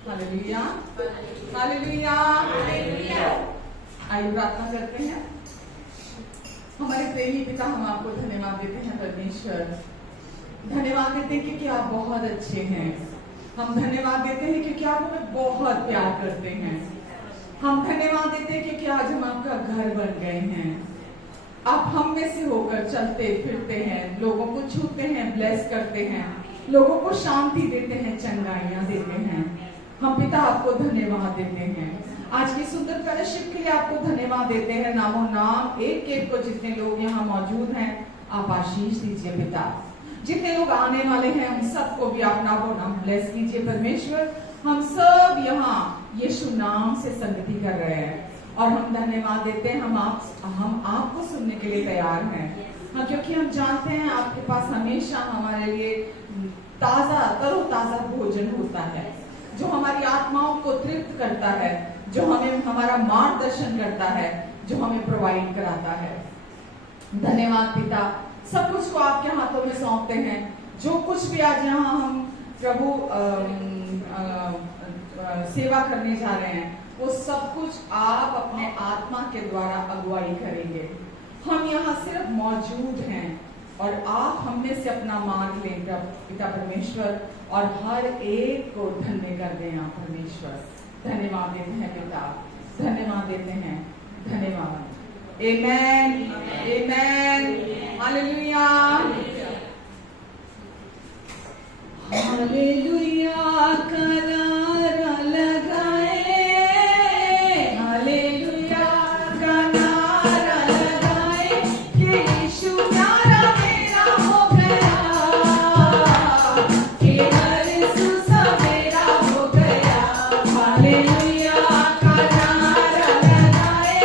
Hallelujah, hallelujah, hallelujah. आइए प्रार्थना करते हैं। हमारे प्रेमी पिता, हम आपको धन्यवाद देते हैं परमेश्वर। धन्यवाद देते हैं क्योंकि आप बहुत अच्छे हैं। हम धन्यवाद देते हैं क्योंकि आप हमें बहुत प्यार करते हैं। हम धन्यवाद देते हैं क्योंकि आज हम आपका घर बन गए हैं। आप हम में से होकर चलते फिरते हैं, लोगों को छूते हैं, ब्लेस करते हैं, लोगों को शांति देते हैं, चंगाइयां देते हैं। हम पिता आपको धन्यवाद देते हैं। आज की सुंदर फेलोशिप के लिए आपको धन्यवाद देते हैं। नामों नाम एक एक को जितने लोग यहाँ मौजूद हैं आप आशीष दीजिए पिता। जितने लोग आने वाले हैं हम सबको भी अपना वो नाम ब्लेस कीजिए परमेश्वर। हम सब यहाँ यीशु नाम से संगति कर रहे हैं और हम धन्यवाद देते हैं। हम आपको सुनने के लिए तैयार हैं। हाँ, क्योंकि हम जानते हैं आपके पास हमेशा हमारे लिए ताजा तरोताजा भोजन होता है जो हमारी आत्माओं को तृप्त करता है, जो हमें हमारा मार्गदर्शन करता है, जो हमें प्रोवाइड कराता है। धन्यवाद पिता। सब कुछ को आपके हाथों में सौंपते हैं। जो कुछ भी आज यहाँ हम प्रभु सेवा करने जा रहे हैं वो सब कुछ आप अपने आत्मा के द्वारा अगुवाई करेंगे। हम यहाँ सिर्फ मौजूद हैं और आप हमने से अपना मार्ग लें पिता परमेश्वर और हर एक को धन्य कर दें आप परमेश्वर। धन्यवाद देते हैं पिता, धन्यवाद देते हैं, धन्यवाद। आमेन, आमेन, हालेलुया, हालेलुया। करारा लगाए, हालेलुया, करारा लगाए कि यीशु प्यारा मेरा हो गया, कि हर यीशु सवेरा हो गया। हालेलुया, करारा लगाए,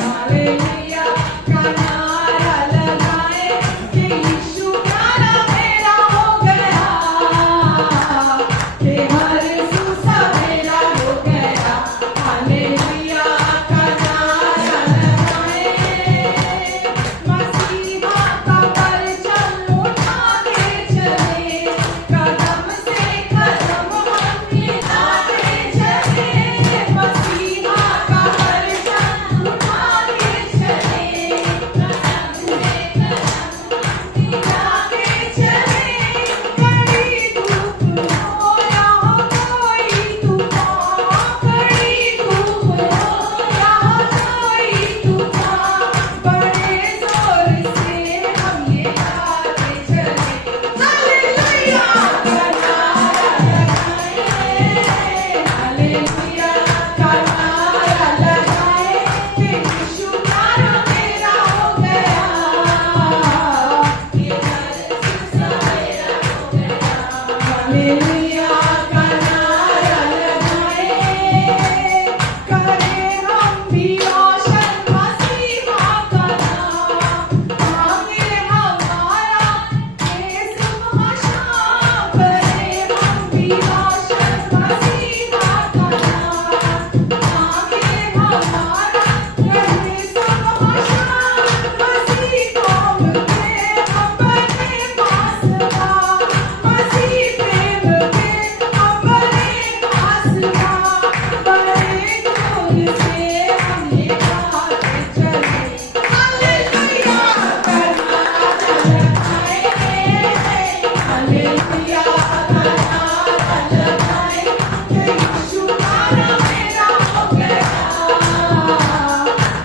हालेलुया, करारा लगाए कि यीशु प्यारा मेरा हो गया, कि हर यीशु सवेरा हो गया। हालेलुया, करारा लगाए। मसीहा का परचम उठा के चले, कदम से कदम हम मिलाते चले। मसीहा का परचम उठा के चले, कदम से कदम मिलाते चले। बड़ी धूप हो या कोई तूफान, बड़ी धूप हो या कोई तूफान, बड़े जोर से हम ये गाते चले। हालेलुया, करारा लगाए, हालेलुया, करारा लगाए कि यीशु प्यारा मेरा हो गया, कि हर यीशु सवेरा हो गया। हालेलुया, करारा लगाए। करें हम भी रोशन मसीहा का नाम, मांगे हमारा यीशु महाशान। करें हम भी रोशन मसीहा का नाम, मांगे हमारा यीशु महाशान। मसीह कौम के हम बने पासवा, मसीह प्रेम के हम बने पासवा। बड़े जोर से हम ये गाते चले। हालेलुया, करारा लगाए, हालेलुया, करारा लगाए कि यीशु प्यारा मेरा हो गया,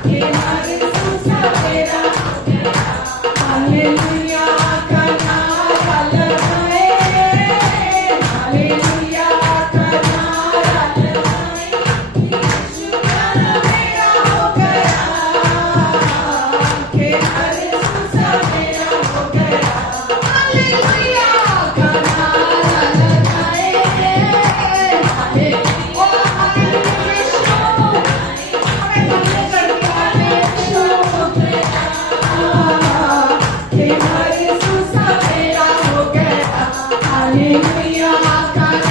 कि हर यीशु सवेरा हो गया। हालेलुया, करारा लगाए, हालेलुया, करारा लगाए कि यीशु प्यारा मेरा हो गया, कि हर यीशु सवेरा हो गया। हालेलुया, करारा लगाए, हालेलुया, हालेलुया। हमें धन्य करता है यीशु हो गया, कि हर यीशु सवेरा हो गया। हालेलुया, करारा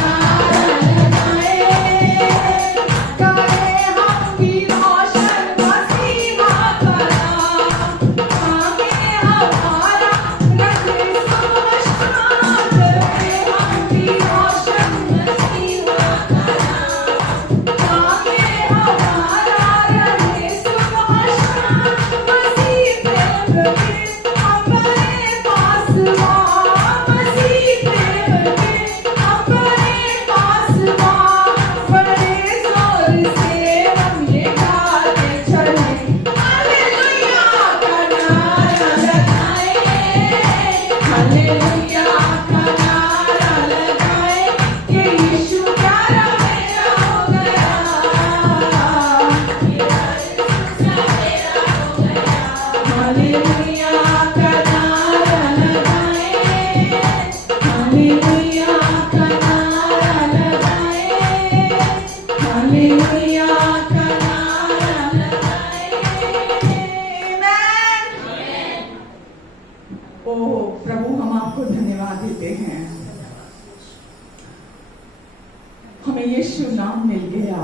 हमें यीशु नाम मिल गया।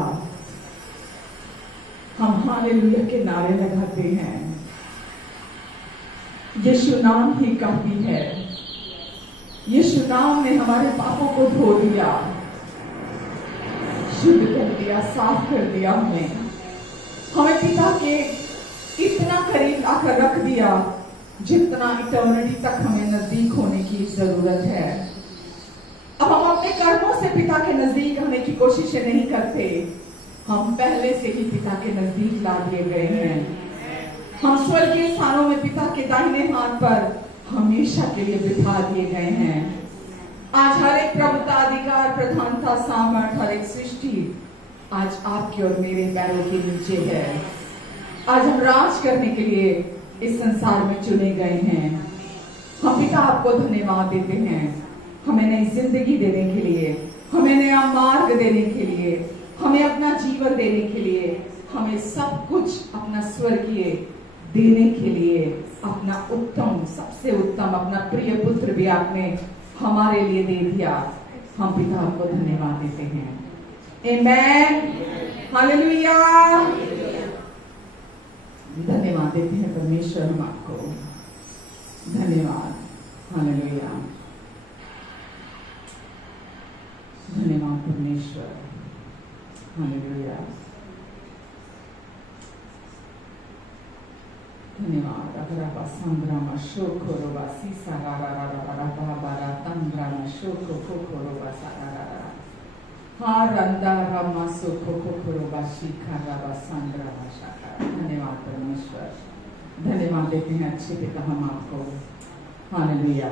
हम हालेलुया के नारे लगाते हैं। यीशु नाम ही काफी है। यीशु नाम ने हमारे पापों को धो दिया, शुद्ध कर दिया, साफ कर दिया। हमें पिता के इतना करीब लाकर रख दिया जितना इटर्निटी तक हमें नजदीक होने की जरूरत है। अब हम अपने कर्मों से पिता के नजदीक आने की कोशिशें नहीं करते, हम पहले से ही पिता के नजदीक ला दिए गए हैं। हम स्वर्गीय स्थानों में पिता के दाहिने हाथ पर हमेशा के लिए बिठा दिए गए हैं। आज हर एक प्रभुता, अधिकार, प्रधानता, सामर्थ, हर एक सृष्टि आज आपके और मेरे पैरों के नीचे है। आज हम राज करने के लिए इस संसार में चुने गए हैं। हम पिता आपको धन्यवाद देते हैं, हमें नई जिंदगी देने के लिए, हमें नया मार्ग देने के लिए, हमें अपना जीवन देने के लिए, हमें सब कुछ अपना स्वर्गीय देने के लिए, अपना उत्तम, सबसे उत्तम अपना प्रिय पुत्र भी आपने हमारे लिए दे दिया। हम पिता आपको धन्यवाद देते हैं। आमेन, हालेलुया। धन्यवाद देते हैं परमेश्वर, हम आपको धन्यवाद, हालेलुया। धन्यवाद परमेश्वर, हालेलुया। धन्यवाद। अगरा संग्राम शोकोरोबा सीसारारारारा बाबा तंग्राम शोको कोकोरोबा सारारारा हारंदा रामा सोको कोकोरोबा शिखाराबा संग्राम शाखा। धन्यवाद परमेश्वर, धन्यवाद देते हैं अच्छे पिता हम आपको, हालेलुया।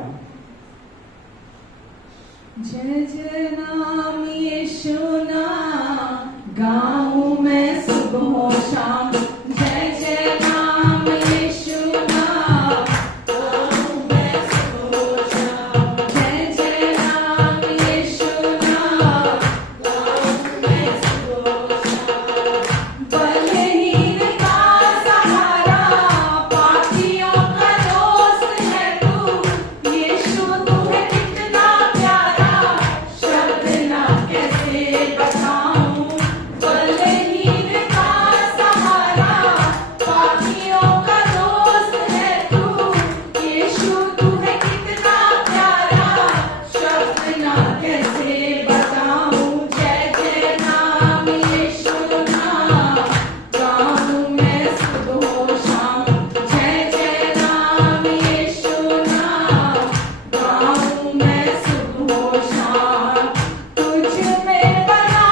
जय जय नाम यीशु नाम गाऊं मैं सुबह शाम। जय जय नाम यीशु नाम गाऊं मैं सुबह शाम। जय जय नाम यीशु नाम गाऊं मैं सुबह शाम। बलहीन का सहारा, पापियों का दोस्त है तू। यीशु तू है कितना प्यारा, शब्द ना कैसे बताऊं। बलहीन का सहारा, पापियों का दोस्त है तू। यीशु तू है कितना प्यारा, शब्द ना कैसे बताऊं। जय जय नाम यीशु नाम गाऊं मैं सुबह शाम। जय जय नाम यीशु नाम गाऊं मैं सुबह शाम। तुझ में बना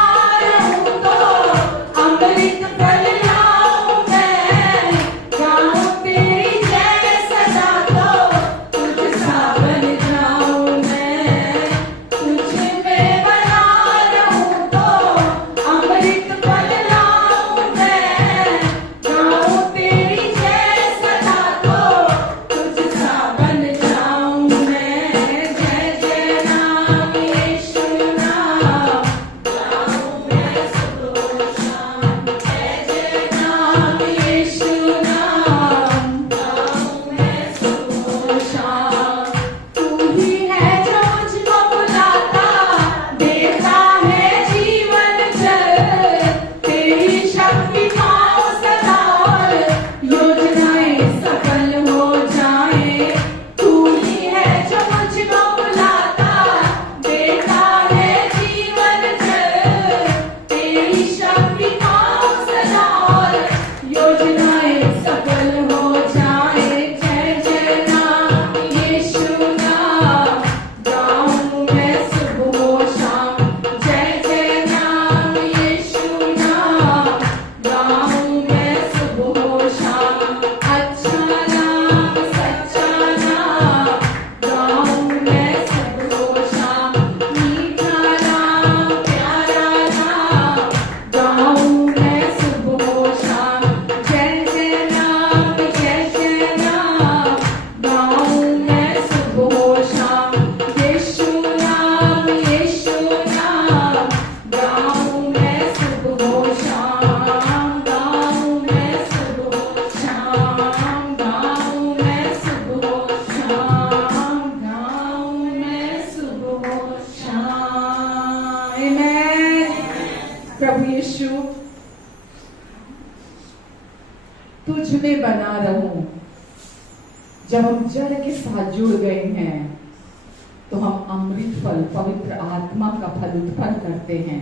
प्रभु यीशु, तुझ में बना रहूं। जब हम जड़ के साथ जुड़ गए हैं तो हम अमृत फल, पवित्र आत्मा का फल उत्पन्न करते हैं।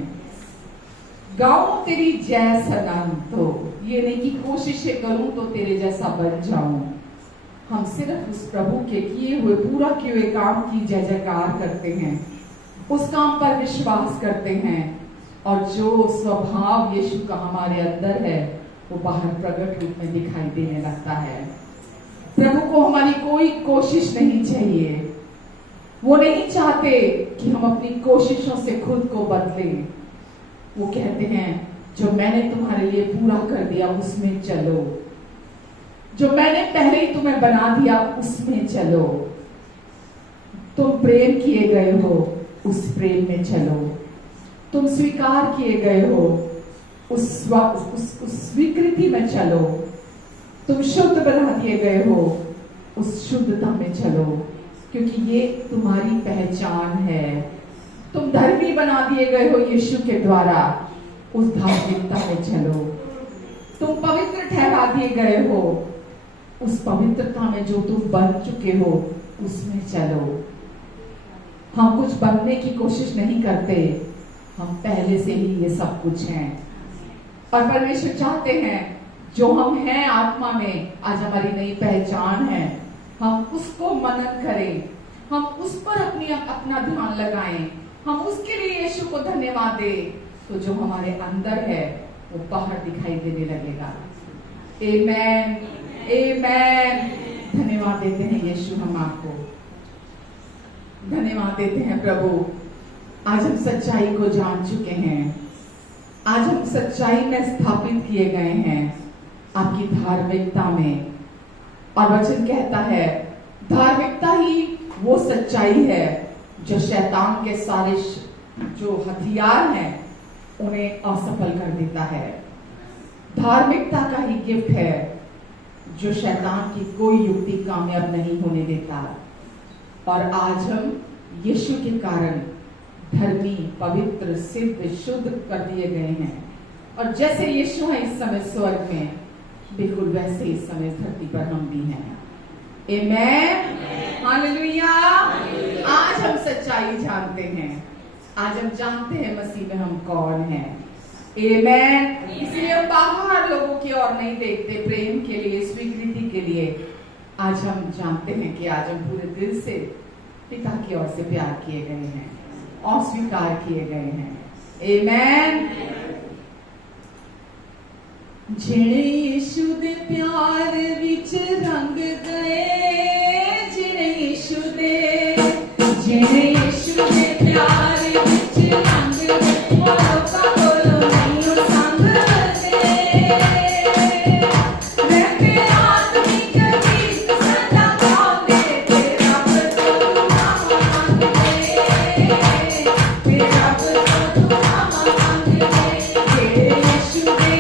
गाऊं तेरी जय सनम, तो ये नहीं कि कोशिशें करूं तो तेरे जैसा बन जाऊं। हम सिर्फ उस प्रभु के किए हुए, पूरा किए हुए काम की जय जयकार करते हैं, उस काम पर विश्वास करते हैं, और जो स्वभाव यीशु का हमारे अंदर है वो बाहर प्रकट रूप में दिखाई देने लगता है। प्रभु को हमारी कोई कोशिश नहीं चाहिए। वो नहीं चाहते कि हम अपनी कोशिशों से खुद को बदलें। वो कहते हैं, जो मैंने तुम्हारे लिए पूरा कर दिया उसमें चलो, जो मैंने पहले ही तुम्हें बना दिया उसमें चलो। तुम प्रेम किए गए हो, उस प्रेम में चलो। तुम स्वीकार किए गए हो, उस स्वीकृति में चलो। तुम शुद्ध बना दिए गए हो, उस शुद्धता में चलो, क्योंकि ये तुम्हारी पहचान है। तुम धर्मी बना दिए गए हो यीशु के द्वारा, उस धार्मिकता में चलो। तुम पवित्र ठहरा दिए गए हो, उस पवित्रता में जो तुम बन चुके हो उसमें चलो। हम कुछ बनने की कोशिश नहीं करते, हम पहले से ही ये सब कुछ हैं। और परमेश्वर चाहते हैं जो हम हैं आत्मा में, आज हमारी नई पहचान है, हम उसको मनन करें, हम उस पर अपना ध्यान लगाएं, हम उसके लिए यीशु को धन्यवाद दें, तो जो हमारे अंदर है वो बाहर दिखाई देने लगेगा। आमेन, आमेन। धन्यवाद देते हैं यीशु, हम आपको धन्यवाद देते हैं प्रभु। आज हम सच्चाई को जान चुके हैं, आज हम सच्चाई में स्थापित किए गए हैं आपकी धार्मिकता में। और वचन कहता है धार्मिकता ही वो सच्चाई है जो शैतान के सारे जो हथियार हैं उन्हें असफल कर देता है। धार्मिकता का ही गिफ्ट है जो शैतान की कोई युक्ति कामयाब नहीं होने देता। और आज हम यीशु के कारण धर्मी, पवित्र, सिद्ध, शुद्ध कर दिए गए हैं। और जैसे यीशु है इस समय स्वर्ग में, बिल्कुल वैसे इस समय धरती पर हम भी हैं। आमेन, हालेलुया। आज हम सच्चाई जानते हैं, आज हम जानते हैं मसीह में हम कौन हैं। आमेन। इसलिए हम बाहर लोगों की ओर नहीं देखते, प्रेम के लिए, स्वीकृति के लिए। आज हम जानते हैं कि आज हम पूरे दिल से पिता की ओर से प्यार किए गए हैं और स्वीकार किए गए हैं। आमेन। जिणे यीशु दे प्यार विच रंग गए, जिणे यीशु दे प्यार विच रंग गए, लोका कोलों नहीं संग दे, रहते आत्मिक गीत सदा गाते, तेरा प्रभु मांगते, तेरा प्रभु मांगते। यीशु दे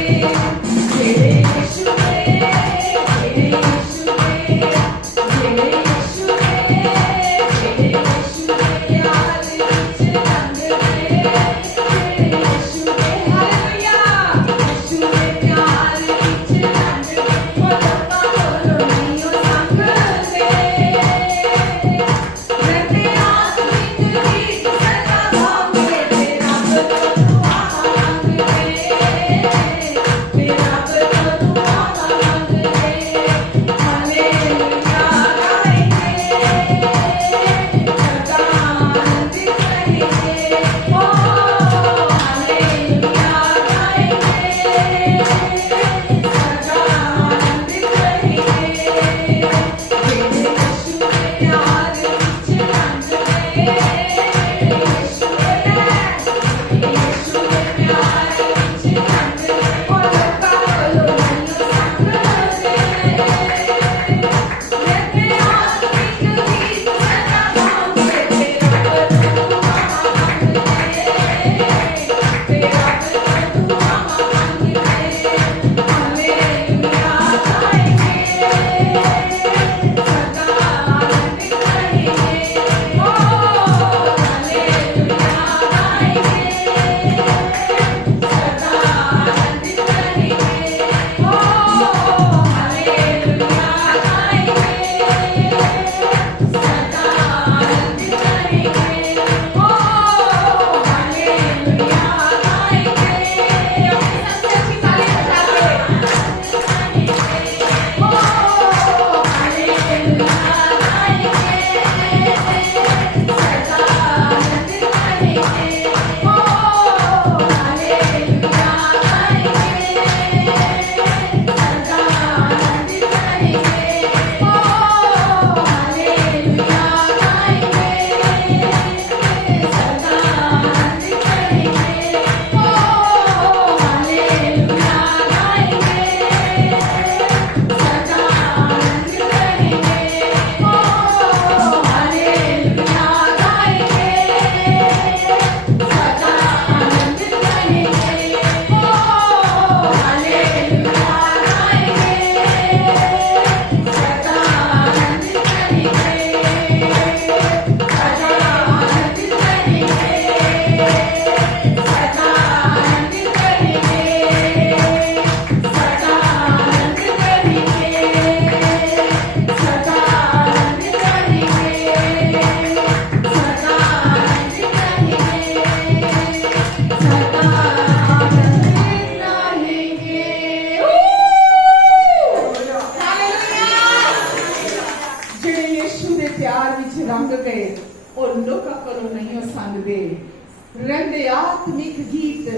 आत्मिक गीत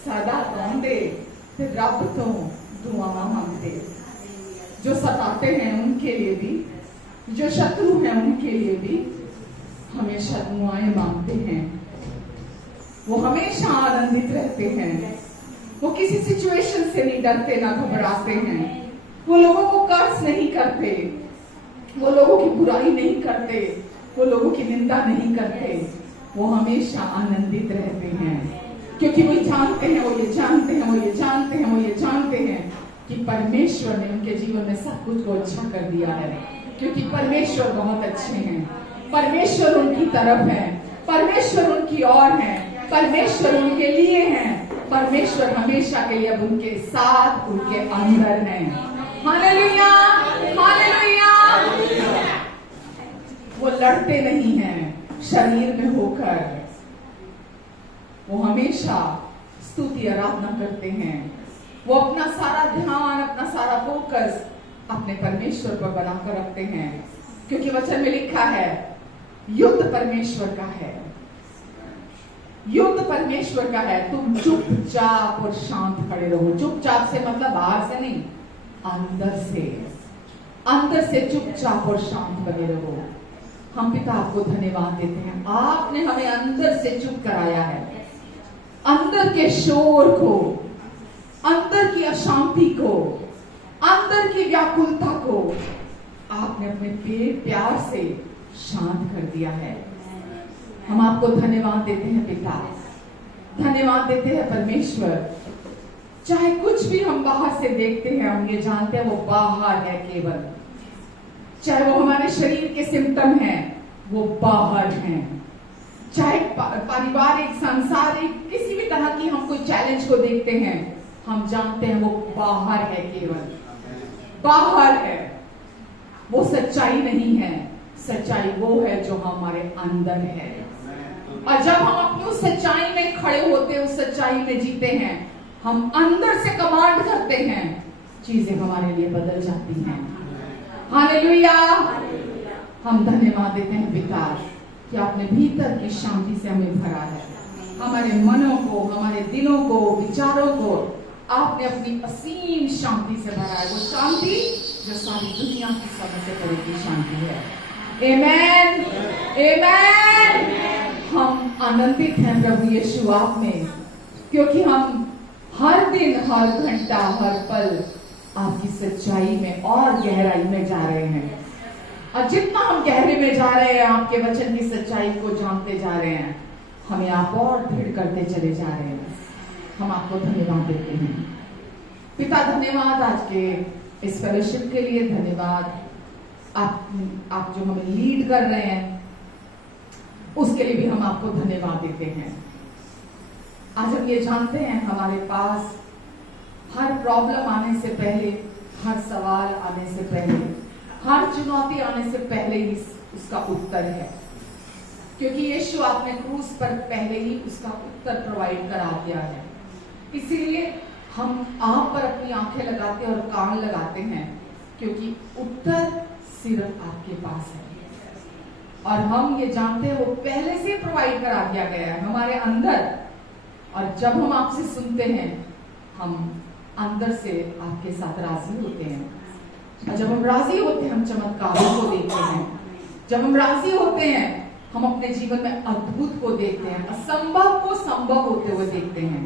सदा गाते, रब तो दुआ मांगते। जो सताते हैं उनके लिए भी, जो शत्रु हैं उनके लिए भी हमेशा दुआएं मांगते हैं। वो हमेशा आनंदित रहते हैं। वो किसी सिचुएशन से नहीं डरते, ना घबराते हैं। वो लोगों को कर्ज नहीं करते, वो लोगों की बुराई नहीं करते, वो लोगों की निंदा नहीं करते। वो हमेशा आनंदित रहते हैं, क्योंकि वो जानते हैं, वो ये जानते हैं, वो ये जानते हैं, वो ये जानते हैं कि परमेश्वर ने उनके जीवन में सब कुछ को अच्छा कर दिया है। क्योंकि परमेश्वर बहुत अच्छे हैं, परमेश्वर उनकी तरफ है, परमेश्वर उनकी ओर है, परमेश्वर उनके लिए हैं, परमेश्वर हमेशा के लिए अब उनके साथ, उनके अंदर है। Hallelujah, hallelujah. वो लड़ते नहीं हैं शरीर में होकर, वो हमेशा स्तुति आराधना करते हैं। वो अपना सारा ध्यान, अपना सारा फोकस अपने परमेश्वर पर बनाकर रखते हैं, क्योंकि वचन में लिखा है युद्ध परमेश्वर का है, युद्ध परमेश्वर का है। तुम चुपचाप और शांत खड़े रहो। चुपचाप से मतलब बाहर से नहीं, अंदर से चुपचाप और शांत बने रहो। हम पिता आपको धन्यवाद देते हैं, आपने हमें अंदर से चुप कराया है। अंदर के शोर को, अंदर की अशांति को, अंदर की व्याकुलता को आपने अपने प्यार से शांत कर दिया है। हम आपको धन्यवाद देते हैं पिता, धन्यवाद देते हैं परमेश्वर। चाहे कुछ भी हम बाहर से देखते हैं, हम ये जानते हैं वो बाहर है केवल। चाहे वो हमारे शरीर के सिम्टम हैं, वो बाहर हैं। चाहे पारिवारिक, सांसारिक, किसी भी तरह की हम कोई चैलेंज को देखते हैं, हम जानते हैं वो बाहर है, केवल बाहर है। वो सच्चाई नहीं है, सच्चाई वो है जो हमारे अंदर है। और जब हम अपनी उस सच्चाई में खड़े होते हैं, उस सच्चाई में जीते हैं, हम अंदर से कमांड करते हैं, चीजें हमारे लिए बदल जाती हैं। हालेलुया। हम धन्यवाद देते हैं पिता कि आपने भीतर की शांति से हमें भरा है। हमारे मनों को, हमारे दिलों को, विचारों को आपने अपनी असीम शांति से भरा है। वो शांति जो सारी दुनिया की समझ से की शांति है। आमेन, आमेन। हम आनंदित हैं प्रभु यीशु आप में, क्योंकि हम हर दिन, हर घंटा, हर पल आपकी सच्चाई में और गहराई में जा रहे हैं। और जितना हम गहरे में जा रहे हैं, आपके वचन की सच्चाई को जानते जा रहे हैं, हमें आप और दृढ़ करते चले जा रहे हैं। हम आपको धन्यवाद देते हैं पिता। धन्यवाद आज के इस फेलोशिप के लिए, धन्यवाद आप जो हमें लीड कर रहे हैं उसके लिए भी हम आपको धन्यवाद देते हैं। आज हम ये जानते हैं हमारे पास हर प्रॉब्लम आने से पहले, हर सवाल आने से पहले, हर चुनौती आने से पहले ही उसका उत्तर है, क्योंकि यीशु आपने क्रूस पर पहले ही उसका उत्तर प्रोवाइड करा दिया है। इसीलिए हम आप पर अपनी आंखें लगाते और कान लगाते हैं, क्योंकि उत्तर सिर्फ आपके पास है। और हम ये जानते हैं वो पहले से प्रोवाइड करा दिया गया है हमारे अंदर। और जब हम आपसे सुनते हैं, हम अंदर से आपके साथ राजी होते हैं। और जब हम राजी होते हैं, हम चमत्कारों को देखते हैं। जब हम राजी होते हैं, हम अपने जीवन में अद्भुत को देखते हैं, असंभव को संभव होते हुए देखते हैं।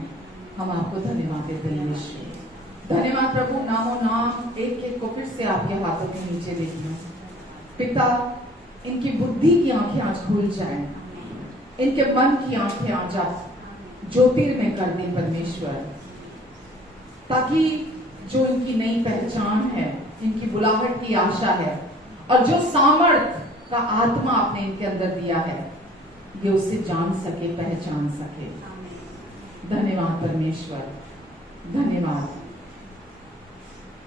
हम आपको धन्यवाद देते हैं यीशु। धन्यवाद प्रभु। नामो नाम एक एक को फिर से आपके हाथों के नीचे देखना पिता। इनकी बुद्धि की आंखें आज खुल जाएं, इनके मन की आंखें आज आप ज्योतिर्मय कर दें परमेश्वर, ताकि जो इनकी नई पहचान है, इनकी बुलाहट की आशा है, और जो सामर्थ का आत्मा आपने इनके अंदर दिया है, ये उससे जान सके, पहचान सके। धन्यवाद परमेश्वर, धन्यवाद।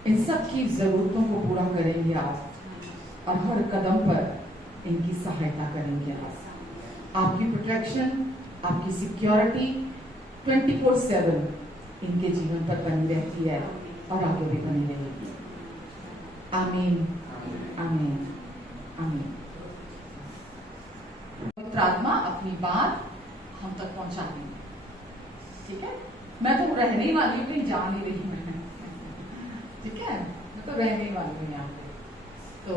इन सब की जरूरतों को पूरा करेंगे आप, और हर कदम पर इनकी सहायता करेंगे आप। आपकी प्रोटेक्शन, आपकी सिक्योरिटी 24/7 इनके जीवन पर बनी रहती है और आगे भी बनी रहेगी। आमीन, आमीन, आमीन। पवित्र आत्मा अपनी बात हम तक पहुंचा देंगे। रहने ही वाली हूँ, कहीं जा नहीं रही मैं, ठीक है, मैं तो रहने ही वाली हूँ यहाँ पे। तो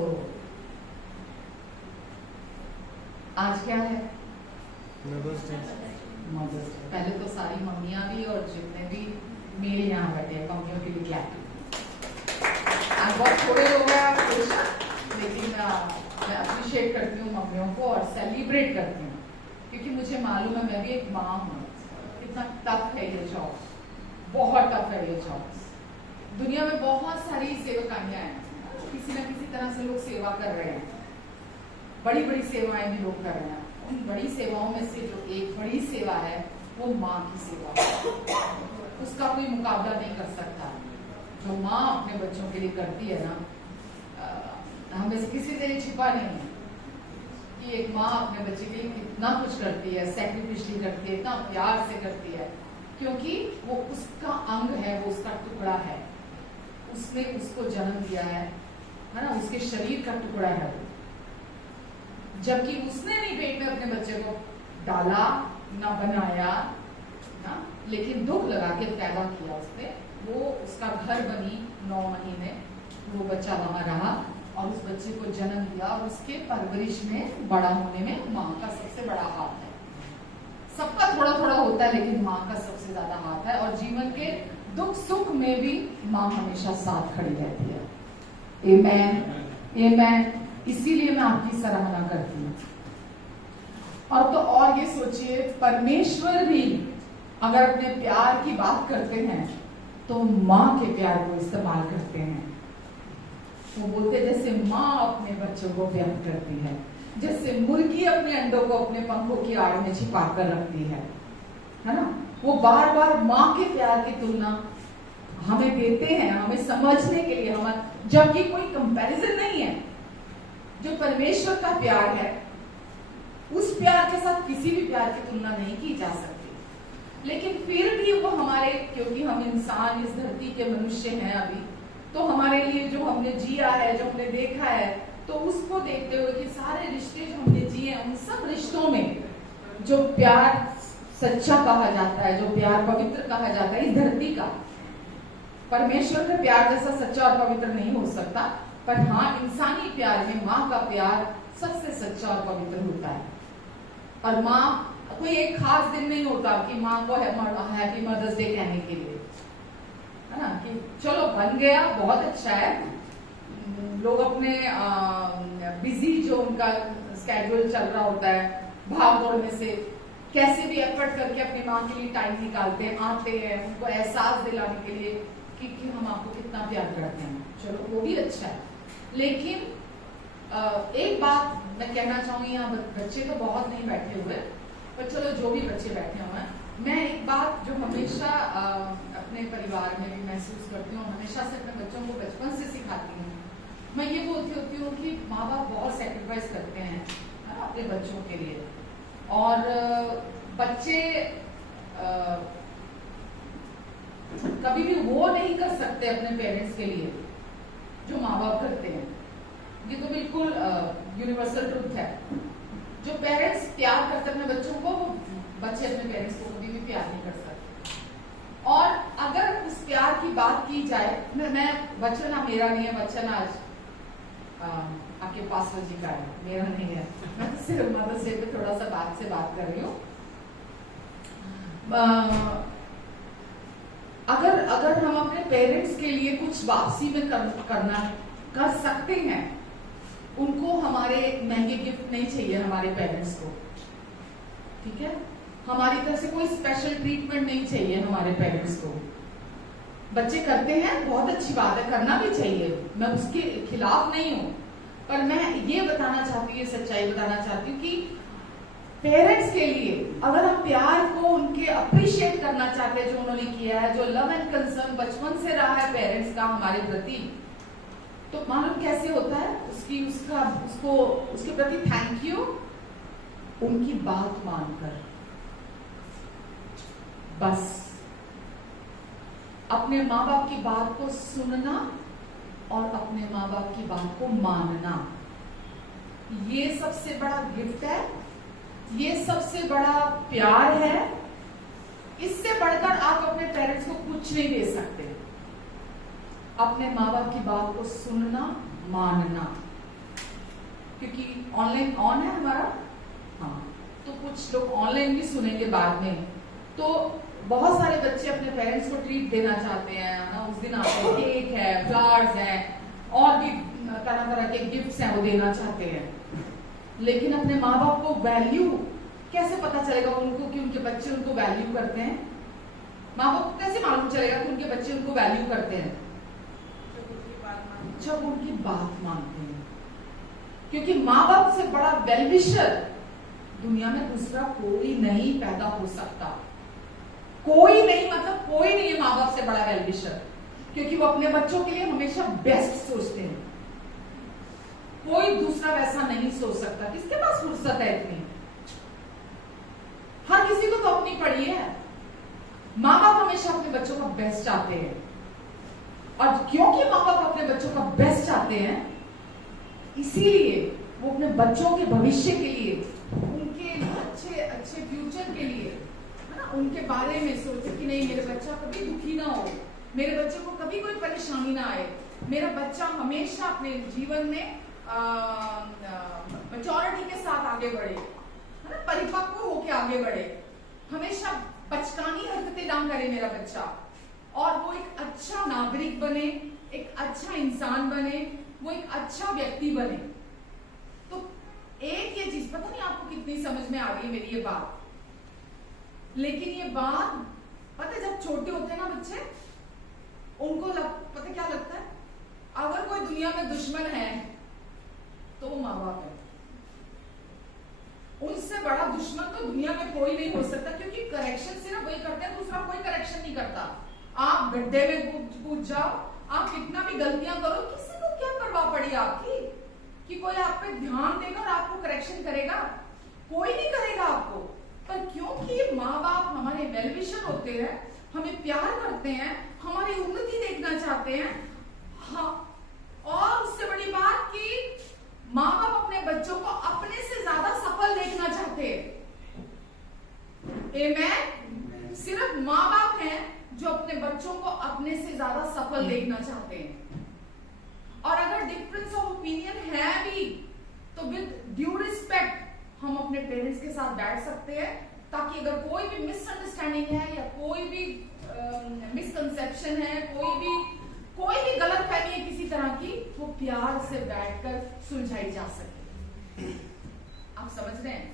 आज क्या है? Mother's Day. पहले तो सारी मम्मियाँ भी और जितने भी मेरे यहाँ बैठे हैं मम्मियों के लिए क्लैप। आज बहुत थोड़े लोग हैं, लेकिन मैं अप्रिशिएट करती हूँ मम्मियों को और सेलिब्रेट करती हूँ, क्योंकि मुझे मालूम है मैं भी एक माँ हूँ। कितना टफ है ये जॉब, बहुत टफ है ये जॉब। दुनिया में बहुत सारी सेवकाइयाँ हैं, किसी न किसी तरह से लोग सेवा कर रहे हैं, बड़ी बड़ी सेवाएं भी लोग कर रहे हैं। उन बड़ी सेवाओं में से जो एक बड़ी सेवा है वो माँ की सेवा है, उसका कोई मुकाबला नहीं कर सकता। जो माँ अपने बच्चों के लिए करती है ना, हमें से किसी से छिपा नहीं है कि एक माँ अपने बच्चे के लिए कितना कुछ करती है, सैक्रिफिशली करती है, इतना प्यार से करती है, क्योंकि वो उसका अंग है, वो उसका टुकड़ा है, उसने उसको जन्म दिया है ना, उसके शरीर का टुकड़ा है। जबकि उसने नहीं पेट में अपने बच्चे को डाला, ना बनाया ना, लेकिन दुख लगा के पैदा किया उसने, वो उसका घर बनी 9 महीने, वो बच्चा वहां रहा और उस बच्चे को जन्म दिया, और उसके परवरिश में बड़ा होने में माँ का सबसे बड़ा हाथ है। सबका थोड़ा थोड़ा होता है, लेकिन माँ का सबसे ज्यादा हाथ है। और जीवन के दुख सुख में भी माँ हमेशा साथ खड़ी रहती है। आमेन। इसीलिए मैं आपकी सराहना करती हूँ। और तो और ये सोचिए, परमेश्वर भी अगर अपने प्यार की बात करते हैं तो माँ के प्यार को इस्तेमाल करते हैं। वो बोलते जैसे माँ अपने बच्चों को प्यार करती है, जैसे मुर्गी अपने अंडों को अपने पंखों की आड़ में छिपा कर रखती है ना, वो बार बार माँ के प्यार की तुलना हमें देते हैं, हमें समझने के लिए, जबकि कोई कंपैरिजन नहीं है। जो परमेश्वर का प्यार है, उस प्यार के साथ किसी भी प्यार की तुलना नहीं की जा सकती। लेकिन फिर भी वो हमारे, क्योंकि हम इंसान इस धरती के मनुष्य हैं अभी, तो हमारे लिए जो हमने जिया है, जो हमने देखा है, तो उसको देखते हुए कि सारे रिश्ते जो हमने जिए, उन सब रिश्तों में जो प्यार सच्चा कहा जाता है, जो प्यार पवित्र कहा जाता है, इस धरती का परमेश्वर का प्यार जैसा सच्चा और पवित्र नहीं हो सकता। पर हाँ, इंसानी प्यार में माँ का प्यार सबसे सच्चा और पवित्र होता है। और माँ, कोई एक खास दिन नहीं होता कि माँ को हैप्पी मदर्स डे कहने के लिए, है ना, कि चलो बन गया बहुत अच्छा है, लोग अपने बिजी जो उनका स्केड्यूल चल रहा होता है, भाग दौड़ में से कैसे भी एफर्ट करके अपनी माँ के लिए टाइम निकालते हैं, आते हैं उनको एहसास दिलाने के लिए कि हम आपको कितना प्यार करते हैं। चलो वो भी अच्छा है, लेकिन एक बात मैं कहना चाहूंगी, यहाँ बच्चे तो बहुत नहीं बैठे हुए, पर चलो जो भी बच्चे बैठे हुए हैं, मैं एक बात जो हमेशा अपने परिवार में भी महसूस करती हूँ, हमेशा से अपने बच्चों को बचपन से सिखाती हूँ, मैं ये बोलती होती हूँ कि माँ बाप बहुत सेक्रीफाइस करते हैं अपने बच्चों के लिए, और बच्चे कभी भी वो नहीं कर सकते अपने पेरेंट्स के लिए जो माँ बाप करते हैं। ये तो बिल्कुल यूनिवर्सल ट्रूथ है। जो पेरेंट्स प्यार करते हैं अपने बच्चों को, वो बच्चे अपने पेरेंट्स को कभी भी प्यार नहीं कर सकते। और अगर उस प्यार की बात की जाए, मैं वचन मेरा नहीं है, वचन आज आपके पास जी का है, मेरा नहीं है, मैं तो सिर्फ मदर्स डे पे थोड़ा सा बात कर रही हूँ। अगर हम अपने पेरेंट्स के लिए कुछ वापसी में कर सकते हैं, उनको हमारे महंगे गिफ्ट नहीं चाहिए हमारे पेरेंट्स को, ठीक है, हमारी तरफ से कोई स्पेशल ट्रीटमेंट नहीं चाहिए हमारे पेरेंट्स को। बच्चे करते हैं, बहुत अच्छी बात है, करना भी चाहिए, मैं उसके खिलाफ नहीं हूं, पर मैं ये बताना चाहती हूँ, सच्चाई बताना चाहती हूँ कि पेरेंट्स के लिए अगर हम प्यार को उनके अप्रिशिएट करना चाहते हैं, जो उन्होंने किया है, जो लव एंड कंसर्न बचपन से रहा है पेरेंट्स का हमारे प्रति, तो मालूम कैसे होता है, उसके प्रति थैंक यू, उनकी बात मानकर, बस अपने माँ बाप की बात को सुनना और अपने माँ बाप की बात को मानना, ये सबसे बड़ा गिफ्ट है, ये सबसे बड़ा प्यार है। इससे बढ़कर आप अपने पेरेंट्स को कुछ नहीं दे सकते। अपने माँ बाप की बात को सुनना, मानना, क्योंकि ऑनलाइन ऑन है हमारा, हाँ, तो कुछ लोग ऑनलाइन भी सुनेंगे बाद में। तो बहुत सारे बच्चे अपने पेरेंट्स को ट्रीट देना चाहते हैं ना, उस दिन आपको केक है, फ्लावर्स है, और भी तरह तरह के गिफ्ट्स हैं वो देना चाहते हैं, लेकिन अपने माँ बाप को वैल्यू कैसे पता चलेगा उनको कि उनके बच्चे उनको वैल्यू करते हैं? माँ बाप को कैसे मालूम चलेगा कि उनके बच्चे उनको वैल्यू करते हैं? जब उनकी बात मानते हैं, क्योंकि माँ बाप से बड़ा वेलविशर दुनिया में दूसरा कोई नहीं पैदा हो सकता। कोई नहीं, मतलब कोई नहीं है माँ बाप से बड़ा वेलविशर, क्योंकि वो अपने बच्चों के लिए हमेशा बेस्ट सोचते हैं। कोई दूसरा वैसा नहीं सोच सकता। किसके पास फुर्सत है इतनी? हर किसी को तो अपनी पड़ी है। माँ बाप हमेशा अपने बच्चों का बेस्ट चाहते हैं, और क्योंकि माँ बाप अपने बच्चों का बेस्ट चाहते हैं, इसीलिए वो अपने बच्चों के भविष्य के लिए, उनके अच्छे अच्छे फ्यूचर के लिए, है ना, उनके बारे में सोचे कि नहीं, मेरे बच्चा कभी दुखी ना हो, मेरे बच्चे को कभी कोई परेशानी ना आए, मेरा बच्चा हमेशा अपने जीवन में मैच्योरिटी के साथ आगे बढ़े, है ना, परिपक्व होके आगे बढ़े, हमेशा बचकानी हरकतें ना करे मेरा बच्चा, और वो एक अच्छा नागरिक बने, एक अच्छा इंसान बने, वो एक अच्छा व्यक्ति बने। तो एक ये चीज, पता नहीं आपको कितनी समझ में आ रही है मेरी ये बात, लेकिन ये बात पता है, जब छोटे होते हैं ना बच्चे, उनको पता क्या लगता है, अगर कोई दुनिया में दुश्मन है तो वो माँ बाप है। उनसे बड़ा दुश्मन तो दुनिया में कोई नहीं हो सकता, क्योंकि करेक्शन सिर्फ वही करते हैं, दूसरा कोई करेक्शन नहीं करता। आप गड्ढे में कूद जाओ, आप कितना भी गलतियां करो, किसी को क्या परवाह पड़ी आपकी कि कोई आप पे ध्यान देगा और आपको करेक्शन करेगा? कोई नहीं करेगा आपको। पर क्योंकि माँ बाप हमारे वेलविशर होते हैं, हमें प्यार करते हैं, हमारी उन्नति देखना चाहते हैं, हाँ, और उससे बड़ी बात कि माँ बाप अपने बच्चों को अपने से ज्यादा सफल देखना चाहते हैं। आमीन। सिर्फ माँ बाप हैं जो अपने बच्चों को अपने से ज्यादा सफल देखना चाहते हैं। और अगर डिफरेंस ऑफ ओपिनियन है भी, तो विद ड्यू रिस्पेक्ट हम अपने पेरेंट्स के साथ बैठ सकते हैं, ताकि अगर कोई भी मिसअंडरस्टैंडिंग है या कोई भी मिसकंसेप्शन है, कोई भी गलत फहमी है किसी तरह की, वो प्यार से बैठकर सुलझाई जा सके। आप समझ रहे हैं?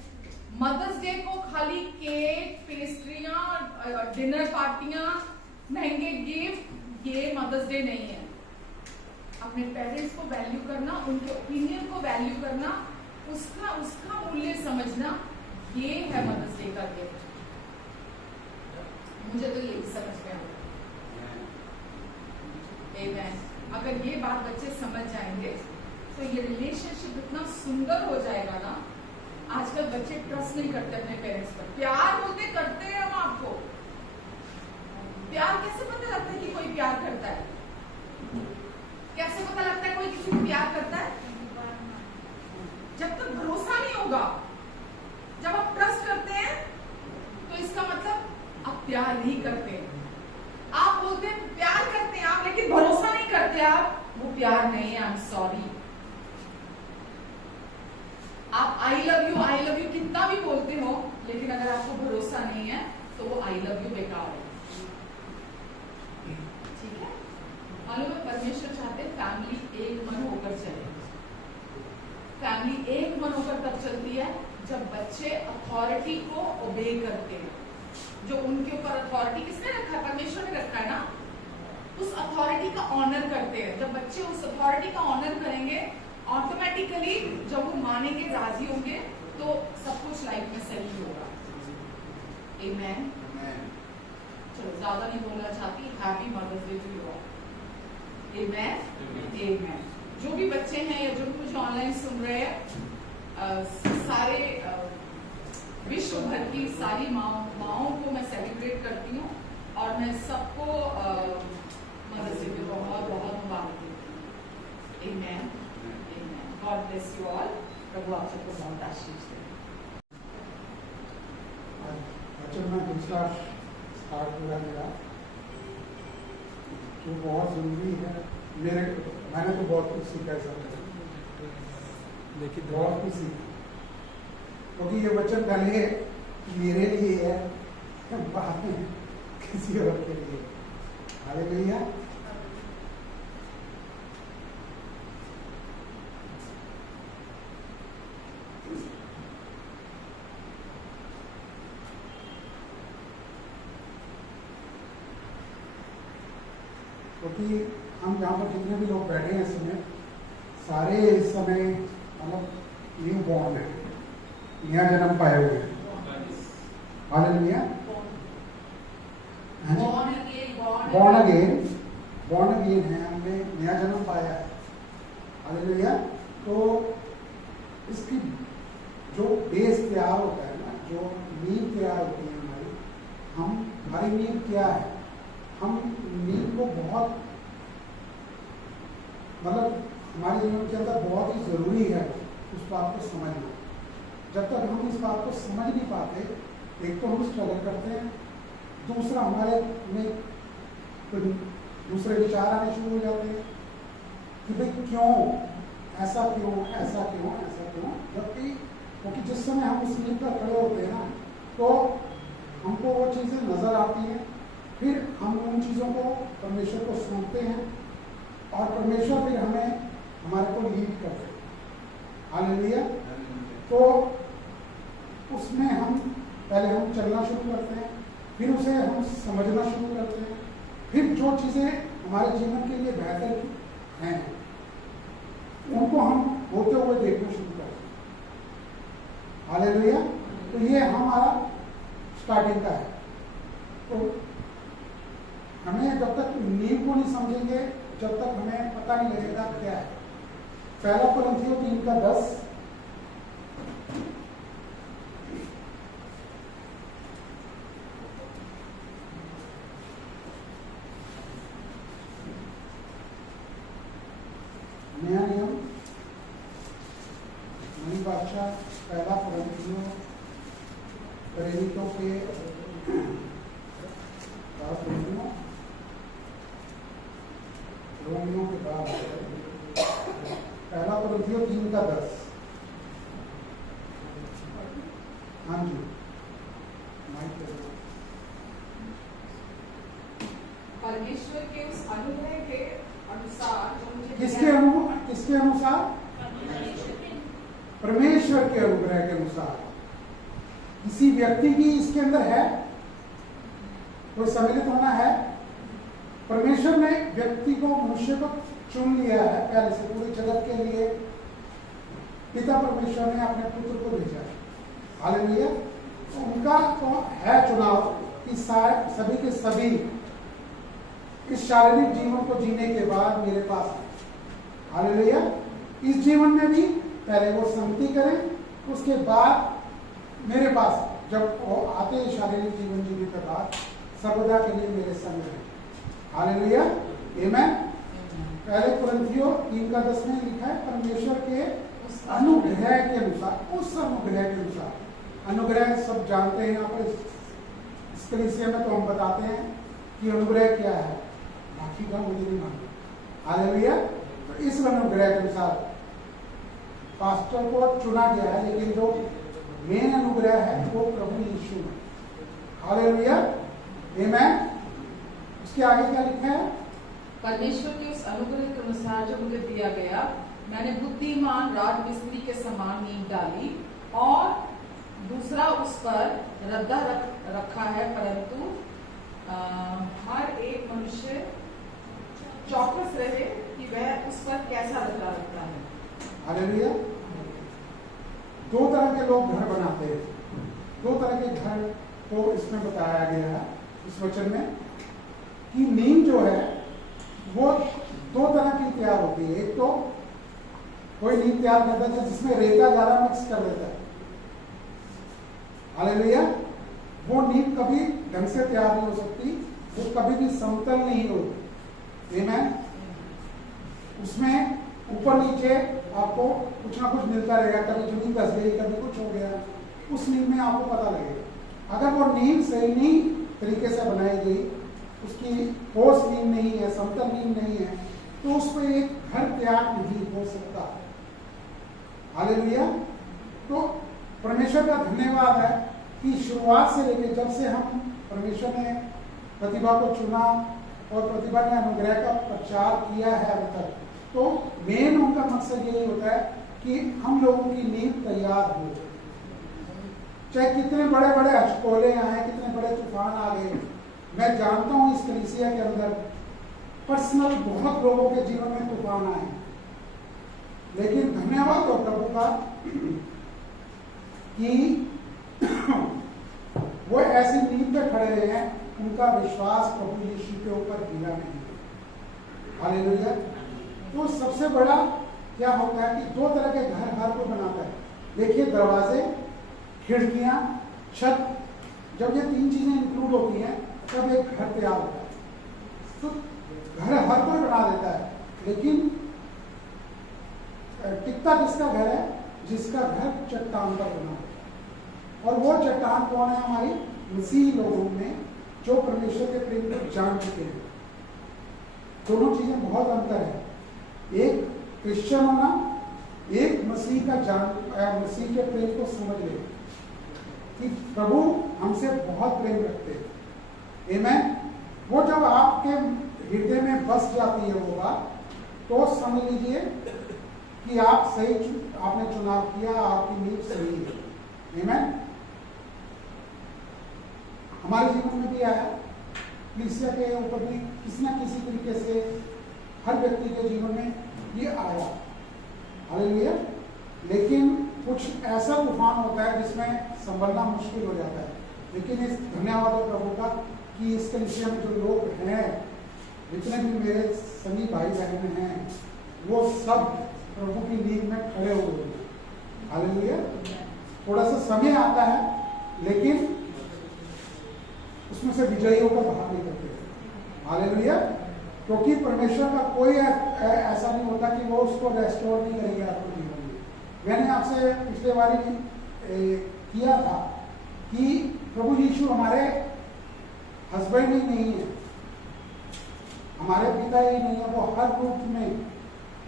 मदर्स डे को खाली केक, पेस्ट्रियां, डिनर पार्टियां, महंगे गिफ्ट, ये मदर्स डे नहीं है। अपने पेरेंट्स को वैल्यू करना, उनके ओपिनियन को वैल्यू करना, उसका मूल्य समझना, ये है मदर्स डे का गिफ्ट। मुझे तो यही समझ में आता है। अगर ये बात बच्चे समझ जाएंगे तो ये रिलेशनशिप इतना सुंदर हो जाएगा ना। आजकल बच्चे ट्रस्ट नहीं करते अपने पेरेंट्स पर। प्यार बोलते करते हैं हम आपको। प्यार कैसे पता लगता है कि कोई प्यार करता है? कैसे पता लगता है कोई किसी को प्यार करता है? जब तक भरोसा नहीं होगा। जब आप ट्रस्ट करते हैं तो इसका मतलब आप प्यार नहीं करते। आप बोलते हैं प्यार करते हैं आप, लेकिन भरोसा नहीं करते आप, वो प्यार नहीं है। I am sorry. आप आई लव यू कितना भी बोलते हो, लेकिन अगर आपको भरोसा नहीं है तो वो आई लव यू बेकार है। ठीक है? मालूम है, परमेश्वर चाहते हैं फैमिली एक मन होकर चले। फैमिली एक मन होकर तब चलती है जब बच्चे अथॉरिटी को ओबे करते हैं। जो उनके ऊपर अथॉरिटी किसने रखा है? परमेश्वर ने रखा है ना। उस अथॉरिटी का ऑनर करते हैं। जब बच्चे उस अथॉरिटी का ऑनर करेंगे, ऑटोमेटिकली जब वो मानेंगे, राजी होंगे, तो सब कुछ लाइफ में सही होगा। आमीन। चलो ज्यादा नहीं बोलना चाहती। Happy Mother's Day to you all. आमीन। आमीन। जो भी बच्चे हैं या जो कुछ ऑनलाइन सुन रहे हैं, सारे विश्व भर की सारी माओं को मैं सेलिब्रेट करती हूँ, और मैं सबको मदर्स डे की बहुत बहुत मुबारक देती हूँ। आमीन। God bless you all. प्रभु आप सबको बहुत आशीष दे। बच्चों में दूसरा स्टार्ट हुआ मेरा, जो बहुत ज़रूरी है। मैंने तो बहुत कुछ सीखा है सर, लेकिन बहुत कुछ सीखा, क्योंकि ये वचन पहले मेरे लिए है, बाद में किसी और के लिए। हालेलुया। क्योंकि हम यहाँ पर जितने भी लोग बैठे हैं इस समय, सारे इस समय मतलब न्यू बॉर्न है, नया जन्म पाए हुए हैं। हालेलुया। बॉर्न अगेन है, हमने नया जन्म पाया है। हालेलुया। तो इसकी जो बेस तैयार होता है ना, जो नींव तैयार होती है हमारी नींव क्या है? हम नींव को बहुत मतलब हमारे जीवन के अंदर बहुत ही जरूरी है उस बात को समझना। जब तक हम इस बात को समझ नहीं पाते, एक तो हम स्ट्रगल करते हैं, दूसरा हमारे में दूसरे विचार आने शुरू हो जाते हैं कि भाई क्यों ऐसा क्यों ऐसा क्यों ऐसा क्यों। जबकि क्योंकि जिस समय हम उस नींव पर खड़े होते हैं ना, तो हमको वो चीज़ें नज़र आती हैं, फिर हम उन चीज़ों को परमेश्वर को सुनते हैं और परमेश्वर फिर हमें हमारे को लीड करते हैं। हालेलुया। तो उसमें हम पहले हम चलना शुरू करते हैं, फिर उसे हम समझना शुरू करते हैं, फिर जो चीज़ें हमारे जीवन के लिए बेहतर हैं उनको हम होते हुए देखना शुरू करते हैं। हालेलुया। तो ये हमारा स्टार्टिंग का है। तो हमें जब तक नींव को नहीं समझेंगे, जब तक हमें पता नहीं लगेगा क्या है। पहला कुरिन्थियों 3:10, नया नियम नई बादशाह, पहला कुरिन्थियों प्रेरितों के रोमियों के बाद पहला कुरिन्थियों 3:10। हाँ जी, परमेश्वर के उस अनुग्रह के अनुसार जो मुझे किसके अनुसार? परमेश्वर के अनुग्रह के अनुसार। किसी व्यक्ति की इसके अंदर है, कोई सम्मिलित होना है। परमेश्वर ने व्यक्ति को, मनुष्य को चुन लिया है पहले से पूरे जगत के लिए। पिता परमेश्वर ने अपने पुत्र को भेजा है। हालेलुया। तो उनका तो है चुनाव कि सभी के सभी इस शारीरिक जीवन को जीने के बाद मेरे पास है। हालेलुया। इस जीवन में भी पहले वो संगति करें, उसके बाद मेरे पास जब वो आते हैं शारीरिक जीवन जीने के बाद, सर्वदा के लिए मेरे संग है। हालेलुया। आमीन। पहले कुरिन्थियों 3:10 में लिखा है, परमेश्वर के अनुग्रह के अनुसार, उस अनुग्रह के अनुसार। अनुग्रह सब जानते हैं यहाँ पर इस कलीसिया में, तो हम बताते हैं कि अनुग्रह क्या है, बाकी का मुझे नहीं मालूम। हालेलुया। तो इस अनुग्रह के अनुसार पास्टर को चुना गया है, लेकिन जो मेन अनुग्रह है वो प्रभु यीशु है। हालेलुया। आमीन। उसके आगे क्या लिखा है? परमेश्वर के उस अनुग्रह के अनुसार जो मुझे दिया गया, मैंने बुद्धिमान राजमिस्त्री के समान नींव डाली और दूसरा उस पर रद्दा रखा है, परंतु हर एक मनुष्य चौकस रहे कि वह उस पर कैसा रद्दा रखता है। हालेलुया। दो तरह के लोग घर बनाते हैं, दो तरह के घर को इसमें बताया गया है इस वचन में कि नींव जो है वो दो तरह की तैयार होती है। एक तो कोई नींव तैयार करता है जिसमें रेता ज्यादा मिक्स कर देता है। हालेलुया। वो नींव कभी ढंग से तैयार नहीं हो सकती, वो कभी भी समतल नहीं होती। आमीन। उसमें ऊपर नीचे आपको कुछ ना कुछ मिलता रहेगा, कभी जमीन धस गई, कभी कुछ हो गया, उस नींव में आपको पता लगेगा। अगर वो नींव सही नहीं तरीके से बनाई गई, उसकी ठोस नींव नहीं है, समतल नींव नहीं है, तो उस पर एक घर तैयार नहीं हो सकता। हालेलुया। तो परमेश्वर का धन्यवाद है कि शुरुआत से लेकर जब से हम परमेश्वर ने प्रतिभा को चुना और प्रतिभा ने अनुग्रह का प्रचार किया है अभी तक, तो मेन उनका मकसद यही होता है कि हम लोगों की नींव तैयार हो। चाहे कितने बड़े बड़े अचकोले आए, कितने बड़े तूफान आ गए, मैं जानता हूं इस कलीसिया के अंदर पर्सनल बहुत लोगों के जीवन में तूफान आए, लेकिन धन्यवाद हो प्रभु का कि वो ऐसी नींव पे खड़े रहे हैं, उनका विश्वास प्रभु यीशु के ऊपर गिरा नहीं। हालेलुया। तो सबसे बड़ा क्या होता है कि दो तरह के घर हर कोई बनाता है। देखिए, दरवाजे, खिड़कियां, छत, जब ये तीन चीजें इंक्लूड होती हैं तब एक घर तैयार होता है। तो घर हर कोई बना देता है, लेकिन टिकता किसका घर है? जिसका घर चट्टान पर बना है। और वो चट्टान कौन है? हमारी मसीह लोगों में जो परमेश्वर के प्रेम को जान चुके हैं। दोनों चीजें बहुत अंतर है। एक क्रिश्चियन होना, एक मसीह के प्रेम को समझ ले कि प्रभु हमसे बहुत प्रेम रखते हैं। आमीन। वो जब आपके हृदय में बस जाती है वो बात, तो समझ लीजिए कि आपने चुनाव किया, आपकी नींव सही है। आमीन। हमारे जीवन में भी आया, कलीसिया के ऊपर भी किसी न किसी तरीके से हर व्यक्ति के जीवन में ये आया। हालेलुया। लेकिन कुछ ऐसा तूफान होता है जिसमें संभलना मुश्किल हो जाता है। लेकिन इस धन्यवाद है प्रभु का कि इस कलीसिया में जो लोग हैं, जितने भी मेरे सभी भाई बहन हैं, वो सब प्रभु की नींव में खड़े हुए हैं। हालेलुया। थोड़ा सा समय आता है, लेकिन उसमें से विजयी होकर बाहर नहीं करते। हालेलुया। क्योंकि परमेश्वर का कोई ऐसा नहीं होता कि वो उसको रेस्टोर नहीं करेंगे आपके जीवन में। मैंने आपसे पिछले बार किया था कि प्रभु यीशु हमारे हस्बैंड ही नहीं है, हमारे पिता ही नहीं है, वो हर रूप में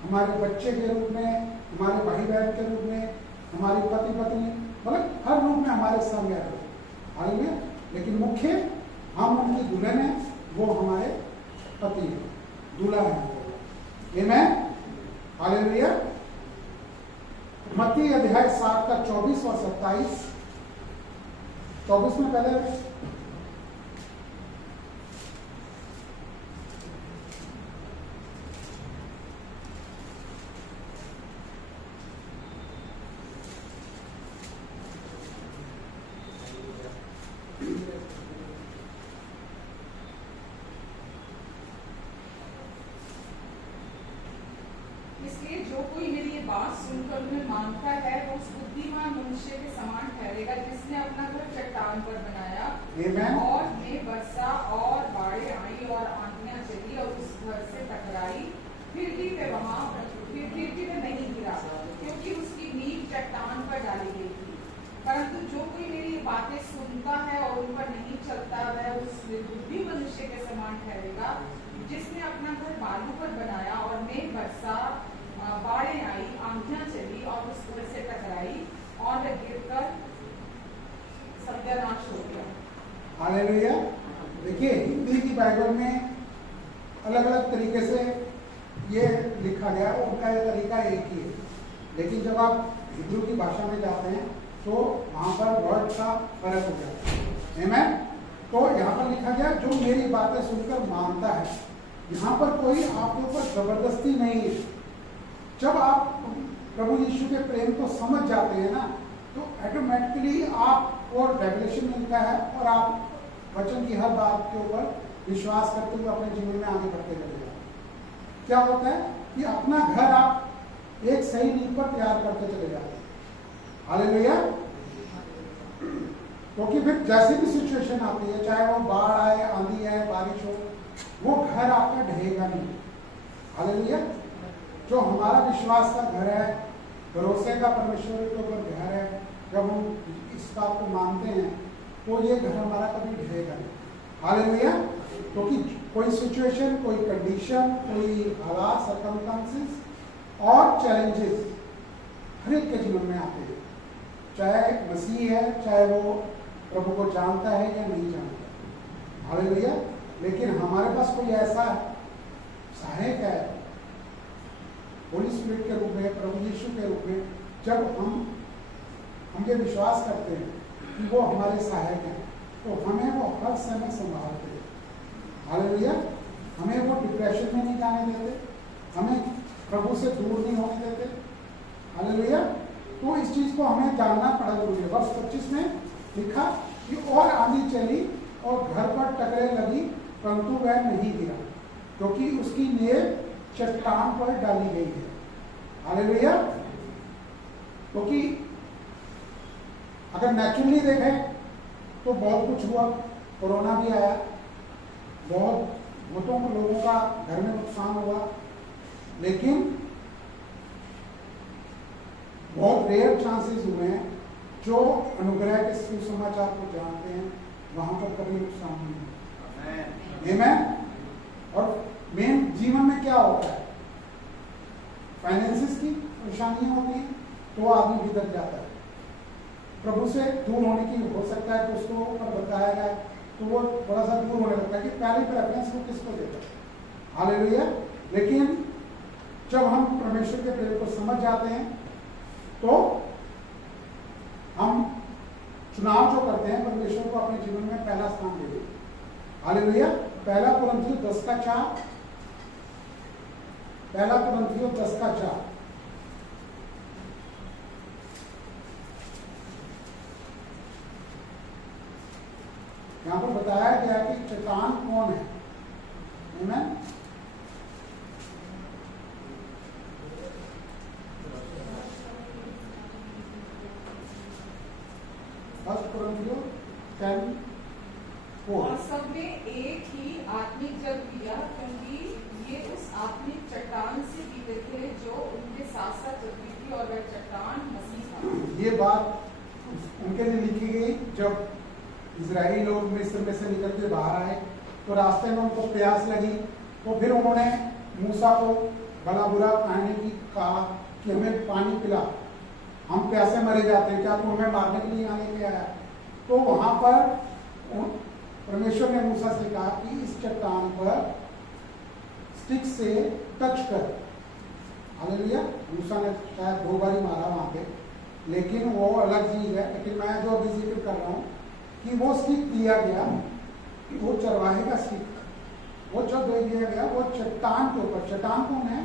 हमारे बच्चे के रूप में, हमारे भाई बहन के रूप में, हमारी पति पत्नी, मतलब हर रूप में हमारे संग है। हालेलुया। लेकिन मुख्य हम उनकी दुल्हन है, वो हमारे पति है, दूल्हा है। आमीन। हालेलुया। मत्ती अध्याय 7 का 24 और 27। 24 में पहले इसलिए जो कोई मेरी ये बात सुनकर उन्हें मानता है वो उस बुद्धिमान मनुष्य के समान ठहरेगा जिसने अपना घर चट्टान पर बनाया। Amen. और में वर्षा और बाढ़ें आई और आंधियां चली और उस घर से टकराई, फिर भी वे नहीं गिरा, क्योंकि उसकी नींव चट्टान पर डाली गई थी। परंतु जो कोई मेरी बातें सुनता है और उन पर नहीं चलता, वह उस निर्बुद्धि मनुष्य के समान ठहरेगा जिसने अपना घर बालू पर बनाया। और में वर्षा, बाढ़ें आई, आंधियां चली और उस घर से टकराई और वह गिरकर सत्यानाश हो गया। हालेलुया। देखिए, हिंदी की बाइबल में अलग अलग तरीके से ये लिखा गया, उनका ये तरीका एक ही है। लेकिन जब आप हिब्रू की भाषा में जाते हैं तो वहां पर वर्ड का फर्क हो जाता है। आमीन। तो यहाँ पर लिखा गया जो मेरी बातें सुनकर मानता है। यहाँ पर कोई आपके ऊपर जबरदस्ती नहीं है। जब आप प्रभु यीशु के प्रेम को समझ जाते हैं ना, तो ऑटोमेटिकली आपको रेवलेशन मिलता है और आप वचन की हर बात के ऊपर विश्वास करते हुए अपने जीवन में आगे बढ़ते चले जाते। क्या होता है कि अपना घर आप एक सही नींव पर तैयार करते चले जाते हैं। हालेलुया। क्योंकि फिर जैसी भी सिचुएशन आती है, चाहे वो बाढ़ आए, आंधी आए, बारिश हो, वो घर आपका ढहेगा नहीं। हालेलुया। जो हमारा विश्वास का घर है, भरोसे का परमेश्वर के ऊपर घर है, जब हम इस बात को मानते हैं तो ये घर हमारा कभी ढहेगा नहीं। हालेलुया। क्योंकि कोई सिचुएशन, कोई कंडीशन, कोई हालात, सर्कमस्टांसेस और चैलेंजेस हर एक के जीवन में आते हैं, चाहे मसीह है, चाहे वो प्रभु को जानता है या नहीं जानता। हालेलुया। लेकिन हमारे पास कोई ऐसा सहायक है होली स्पिरिट के रूप में, प्रभु यीशु के रूप में। जब हम ये विश्वास करते हैं कि वो हमारे सहायक हैं, तो हमें वो हर समय संभालते हैं। हालेलुया। हमें वो डिप्रेशन में नहीं जाने देते, हमें प्रभु से दूर नहीं होने देते। हालेलुया। तो इस चीज को हमें जानना बड़ा जरूरी है। वर्ष 25 में लिखा कि और आंधी चली और घर पर टकरे लगी, परंतु वह नहीं गिरा, क्योंकि उसकी नींव चट्टान पर डाली गई है। हालेलुया। क्योंकि अगर नेचुरली देखें तो बहुत कुछ हुआ, कोरोना भी आया, बहुतों लोगों का घर में नुकसान हुआ, लेकिन बहुत रेयर चांसेस हुए हैं जो अनुग्रह के सुसमाचार को जानते हैं, वहां पर कभी नुकसान नहीं हुआ। आमीन। और मेन जीवन में क्या होता है, फाइनेंसिस की परेशानियां होती हैं तो आदमी बिगड़ जाता है, प्रभु से दूर होने की हो सकता है। तो उसको ऊपर बताया गया तो वो थोड़ा सा दूर होने लगता है कि पहले प्रेफरेंस वो किसको देता है। हालेलुया। लेकिन जब हम परमेश्वर के प्रेम को समझ जाते हैं तो हम चुनाव जो करते हैं परमेश्वर को अपने जीवन में पहला स्थान दे दें। हालेलुया। पहला कुरिन्थियों 10:4, पहला कुरिन्थियों 10:4। यहां पर बताया गया कि चट्टान कौन है। आमीन। और सबने एक ही आत्मिक जल पिया, क्योंकि ये उस आत्मिक चट्टान से पीते थे जो उनके साथ साथ चलती थी, और वह चट्टान मसीह था। ये बात उनके लिए लिखी गई जब इजरायली लोग मिस्र में से निकल के बाहर आए तो रास्ते में उनको प्यास लगी, तो फिर उन्होंने मूसा को भला बुरा कहने की कहा कि हमें पानी पिला, हम प्यासे मरे जाते हैं, क्या तू हमें मारने के लिए आने के आया। तो वहां पर परमेश्वर ने मूसा से कहा कि इस चट्टान पर स्टिक से टच कर। हालेलुया। मूसा ने शायद 2 बार मारा वहां पे, लेकिन वो अलग चीज है। लेकिन मैं जो अभी जिक्र कर रहा हूं कि वो स्टिक दिया गया, वो चरवाहे का स्टिक, वो जब दे दिया गया वो चट्टान के ऊपर। चट्टान कौन है?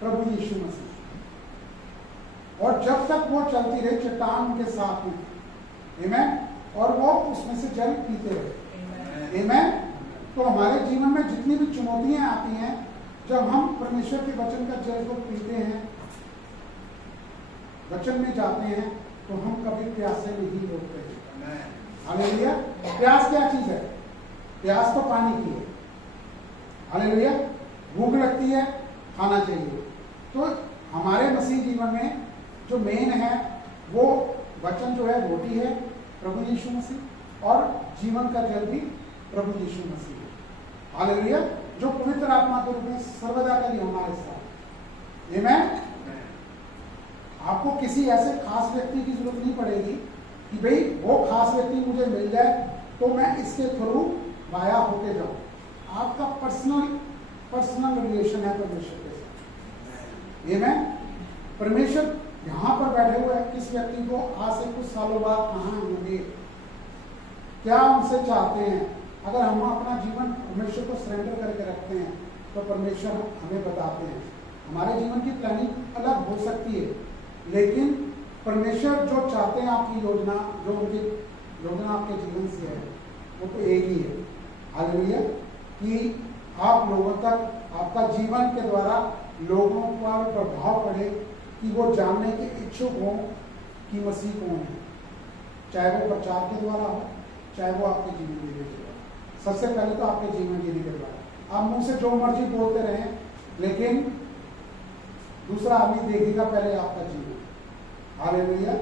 प्रभु यीशु मसीह। और जब तक वो चलती रही चट्टान उनके साथ में, आमीन, और वो उसमें से जल पीते रहे। आमीन। तो हमारे जीवन में जितनी भी चुनौतियां आती हैं, जब हम परमेश्वर के वचन का जल को पीते हैं, वचन में जाते हैं, तो हम कभी प्यासे नहीं होते हैं। हालेलुया। प्यास क्या चीज है? प्यास तो पानी की है। हालेलुया। भूख लगती है, खाना चाहिए। तो हमारे मसीह जीवन में जो मेन है वो वचन जो है रोटी है, प्रभु यीशु मसीह, और जीवन का जल भी प्रभु यीशु मसीह है। हालेलुया। जो पवित्र आत्मा के रूप में सर्वदा के लिए हमारे साथ। आमीन। आपको किसी ऐसे खास व्यक्ति की जरूरत नहीं पड़ेगी कि भाई वो खास व्यक्ति मुझे मिल जाए तो मैं इसके थ्रू वाया होके जाऊं। आपका पर्सनल रिलेशन है परमेश्वर के साथ। आमीन। परमेश्वर यहां पर बैठे हुए किस व्यक्ति को आज से कुछ सालों बाद कहां होंगे, क्या उनसे चाहते हैं, अगर हम अपना जीवन परमेश्वर को सरेंडर करके रखते हैं तो परमेश्वर हमें बताते हैं। हमारे जीवन की प्लानिंग अलग हो सकती है, लेकिन परमेश्वर जो चाहते हैं आपकी योजना, जो उनकी योजना आपके जीवन से है, वो तो एक ही है। हालेलुया। कि आप लोगों तक, आपका जीवन के द्वारा लोगों पर प्रभाव पड़े कि वो जानने के इच्छुक हों कि मसीह कौन है, चाहे वो प्रचार के द्वारा हो, चाहे वो आपके जीवन जीने के द्वारा। सबसे पहले तो आपके जीवन जीने के द्वारा। आप मुंह से जो मर्जी बोलते रहें, लेकिन दूसरा आदमी देखेगा पहले आपका जीवन। हालेलुया।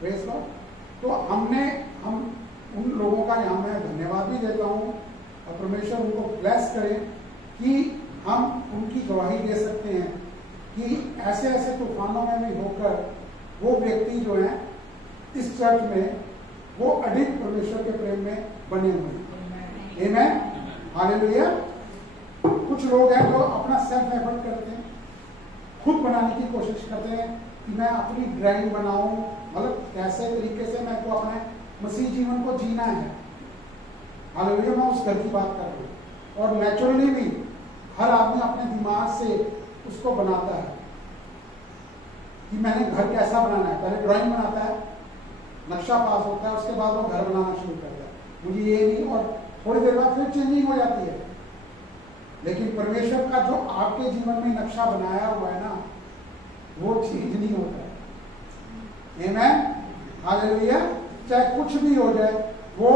Praise God. तो हम उन लोगों का यहाँ मैं धन्यवाद भी देता हूँ और परमेश्वर उनको ब्लेस करे कि हम उनकी गवाही दे सकते हैं कि ऐसे ऐसे तूफानों में भी होकर वो व्यक्ति जो है इस चर्च में वो अधिक परमेश्वर के प्रेम में बने हुए हैं। आमीन, हालेलुया। कुछ लोग हैं जो अपना सेल्फ एफर्ट करते हैं, खुद बनाने की कोशिश करते हैं कि मैं अपनी ड्राइंग बनाऊं, मतलब कैसे तरीके से मैं को अपने मसीह जीवन को जीना है। हालेलुया, मैं उस घर की बात कर रहा हूँ। और नेचुरली भी हर आदमी अपने दिमाग से उसको बनाता है कि मैंने घर कैसा बनाना है। पहले ड्राइंग बनाता है, नक्शा पास होता है, उसके बाद वो घर बनाना शुरू करता है। मुझे ये नहीं, और थोड़ी देर बाद फिर चेंजिंग हो जाती है। लेकिन परमेश्वर का जो आपके जीवन में नक्शा बनाया हुआ है ना, वो चेंज नहीं होता है। आमीन, हालेलुया। चाहे कुछ भी हो जाए, वो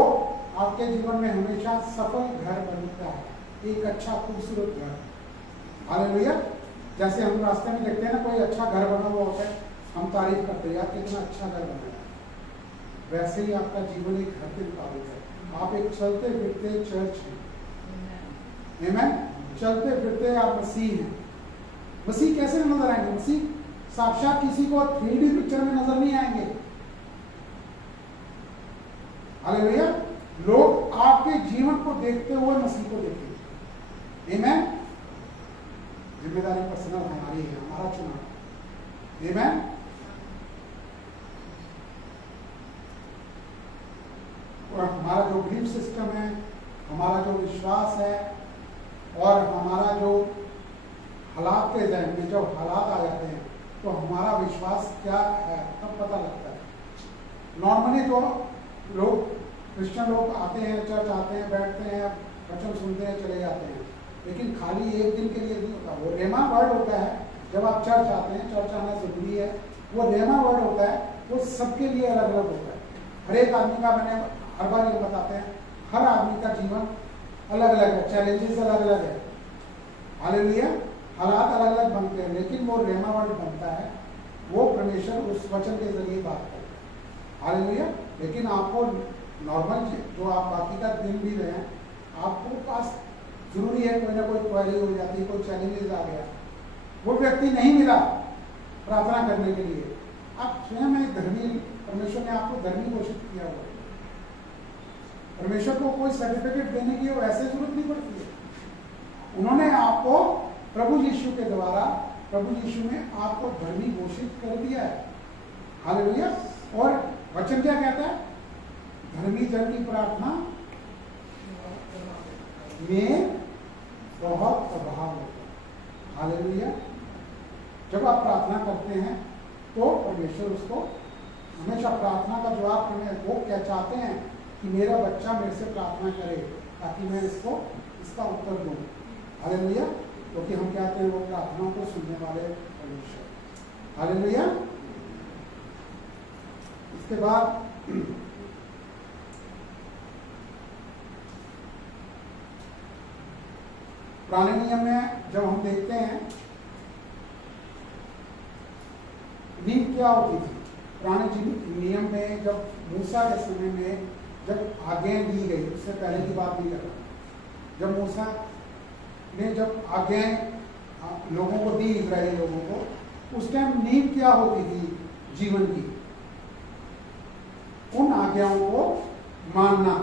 आपके जीवन में हमेशा सफल घर बनता है, एक अच्छा खूबसूरत घर। हालेलुया। जैसे हम रास्ते में देखते हैं ना, कोई अच्छा घर बना हुआ होता है, हम तारीफ करते हैं, यार कितना अच्छा घर बना है। वैसे ही आपका जीवन एक घर के मुताबिक है। आप एक चलते फिरते चर्च हैं। आमीन, चलते फिरते आप मसीह हैं। मसीह कैसे नजर आएंगे? मसीह साक्षात किसी को 3D पिक्चर में नजर नहीं आएंगे। हालेलुया। लोग आपके जीवन को देखते हुए मसीह को देखेंगे। आमीन। जिम्मेदारी पर्सनल हमारी है, हमारा चुनाव। आमीन। और हमारा जो बिलीफ सिस्टम है, हमारा जो विश्वास है, और हमारा जो हालात के जहन में जब हालात आ जाते हैं तो हमारा विश्वास क्या है तब पता लगता है। नॉर्मली तो लोग, क्रिश्चियन लोग आते हैं, चर्च आते हैं, बैठते हैं, वचन सुनते हैं, चले जाते हैं, लेकिन खाली एक दिन के लिए नहीं होता। वो रेमा वर्ड होता है। जब आप चर्च आते हैं, चर्च आना जरूरी है। वो रेमा वर्ड होता है, वो सबके लिए अलग अलग होता है। हर एक आदमी का, मैंने हर बार ये बताते हैं, हर आदमी का जीवन अलग अलग है, चैलेंजेस अलग अलग है। हालेलुया। हालात अलग अलग बनते हैं, लेकिन वो रेमा वर्ड बनता है, वो परमेश्वर उस वचन के जरिए बात करता है। हालेलुया। लेकिन आपको नॉर्मल जो आप बाकी का दिन भी रहे हैं, आपको पास जरूरी है कोई ना कोई क्वेरी हो जाती है, कोई चैलेंजेस आ गया, वो व्यक्ति नहीं मिला प्रार्थना करने के लिए, आप स्वयं एक धर्मी, परमेश्वर ने आपको धर्मी घोषित किया हुआ। परमेश्वर को कोई सर्टिफिकेट देने की वैसे जरूरत नहीं पड़ती है। उन्होंने आपको प्रभु यीशु के द्वारा, प्रभु यीशु ने आपको धर्मी घोषित कर दिया है। हालेलुया। और वचन क्या कहता है? धर्मी जन की प्रार्थना में बहुत प्रभाव होता है। हालेलुया। जब आप प्रार्थना करते हैं तो परमेश्वर उसको हमेशा प्रार्थना का जवाब करने, वो क्या चाहते हैं कि मेरा बच्चा मेरे से प्रार्थना करे ताकि मैं इसको इसका उत्तर दूं। हालेलुया। क्योंकि हम कहते हैं वो प्रार्थना को सुनने वाले परमेश्वर। हालेलुया। इसके बाद पुराने नियम में जब हम देखते हैं नींव क्या होती थी, पुराने नियम में जब मूसा के समय में जब आज्ञाएं दी गई, उससे पहले की बात नहीं कर रहा, जब मूसा ने जब आज्ञाएं लोगों को दी, इजरायली लोगों को, उस टाइम नींव क्या होती थी जीवन की? उन आज्ञाओं को मानना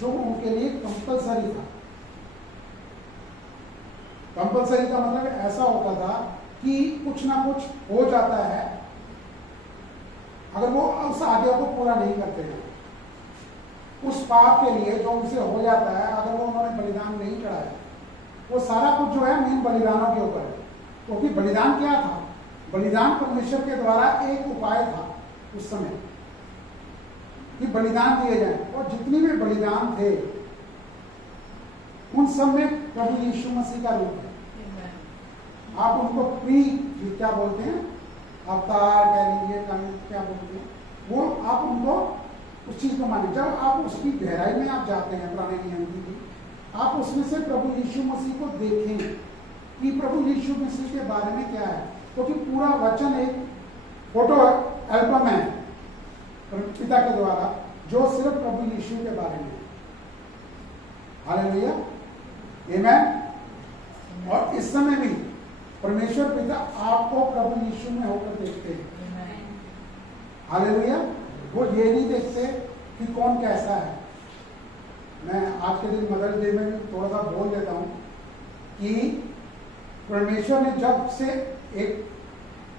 जो उनके लिए कंपलसरी था। कंपलसरी का मतलब ऐसा होता था कि कुछ ना कुछ हो जाता है अगर वो उस आज्ञा को पूरा नहीं करते हैं। उस पाप के लिए जो उनसे हो जाता है, अगर वो उन्होंने बलिदान नहीं चढ़ाया, वो सारा कुछ जो है मेन बलिदानों के ऊपर है। क्योंकि बलिदान क्या था? बलिदान परमेश्वर के द्वारा एक उपाय था उस समय कि बलिदान दिए जाए, और जितनी भी बलिदान थे उन सब में प्रभु यीशु मसीह का रूप है। आप उनको क्या बोलते हैं, अवतार कह लीजिए, क्या बोलते हैं, वो आप उनको उस चीज को माने। जब आप उसकी गहराई में आप जाते हैं पुराने नियम की, आप उसमें से प्रभु यीशु मसीह को देखें कि प्रभु यीशु मसीह के बारे में क्या है। क्योंकि पूरा वचन एक फोटो एल्बम है पिता के द्वारा, जो सिर्फ प्रभु यीशु के बारे में है। हालेलुया, आमेन। और इस समय भी परमेश्वर पिता आपको प्रभु यीशु में होकर देखते हैं। हालेलुया, वो ये नहीं देखते कि कौन कैसा है। मैं आज के दिन मदर्स डे में थोड़ा सा बोल देता हूं कि परमेश्वर ने जब से एक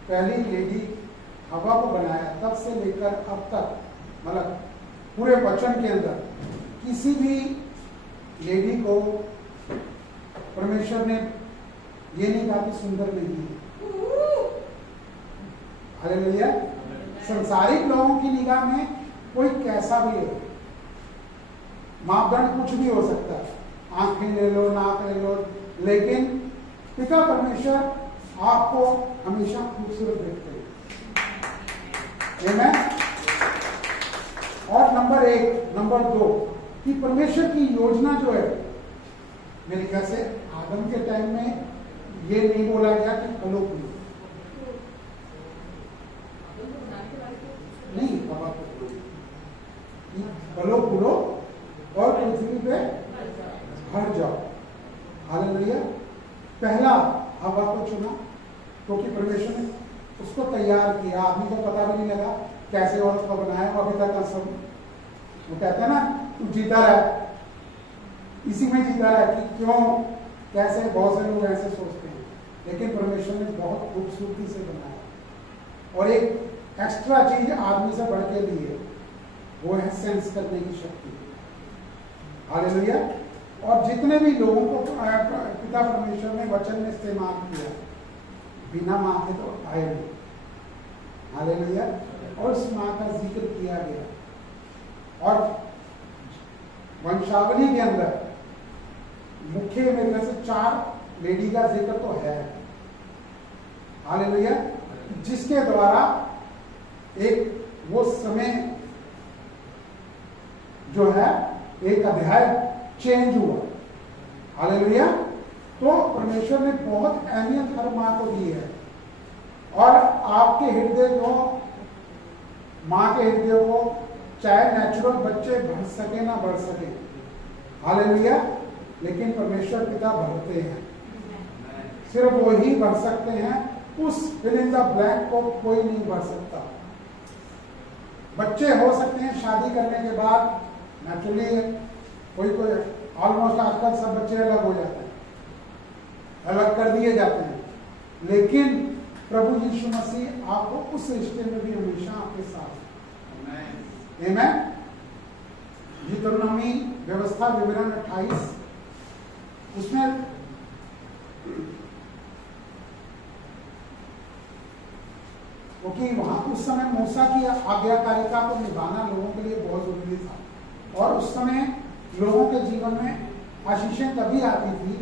पहली लेडी हवा को बनाया तब से लेकर अब तक, मतलब पूरे वचन के अंदर किसी भी लेडी को परमेश्वर ने ये नहीं कहा कि सुंदर नहीं है। हालेलुया। संसारिक लोगों की निगाह में कोई कैसा भी हो, मापदंड कुछ भी हो सकता है, आंखें ले लो, नाक ले लो, लेकिन पिता परमेश्वर आपको हमेशा खूबसूरत देखते हैं। आमेन। और नंबर 2 कि परमेश्वर की योजना जो है, मेरे ख्याल से आदम के टाइम में ये नहीं बोला गया कि फलो फूलो, नहीं, बाबा को फलो फूलो और पृथ्वी पे भर जाओ। हालेलुया। पहला हवा को चुना क्योंकि परमेश्वर ने उसको तैयार किया। आदमी को पता भी नहीं लगा कैसे और उसको बनाया, अभी तक सब वो कहते हैं ना, तू जीता रहा, इसी में जीता रहा कि क्यों कैसे। बहुत से लोग ऐसे सोचते हैं, लेकिन परमेश्वर ने बहुत खूबसूरती से बनाया। और एक एक्स्ट्रा चीज आदमी से बढ़ के लिए, वो है सेंस करने की शक्ति। हालेलुया। और जितने भी लोगों को पिता परमेश्वर ने वचन में इस्तेमाल किया, बिना माँ के तो आए नहीं। हालेलुया। और उस माँ का जिक्र किया गया, और वंशावली के अंदर मुख्य मेरे ख्याल से 4 लेडी का जिक्र तो है। हालेलुया। जिसके द्वारा एक वो समय जो है, एक अध्याय चेंज हुआ। हालेलुया। तो परमेश्वर ने बहुत अहमियत हर माँ को दी है, और आपके हृदय को, माँ के हृदय को, चाहे नेचुरल बच्चे भर सके ना भर सके, हालेलुया, लेकिन परमेश्वर पिता भरते हैं। सिर्फ वो ही भर सकते हैं, उस फिल इन द ब्लैंक को कोई नहीं भर सकता। बच्चे हो सकते हैं शादी करने के बाद, नेचुरली कोई ऑलमोस्ट आजकल सब बच्चे अलग हो जाते हैं, अलग कर दिए जाते हैं, लेकिन प्रभु यीशु मसीह आपको उस रिश्ते में भी हमेशा आपके साथ। आमेन। deuteronomy व्यवस्था विवरण 28, उसमें क्योंकि वहां उस समय मूसा की आज्ञाकारिता को निभाना लोगों के लिए बहुत जरूरी था, और उस समय लोगों के जीवन में आशीषें तभी आती थी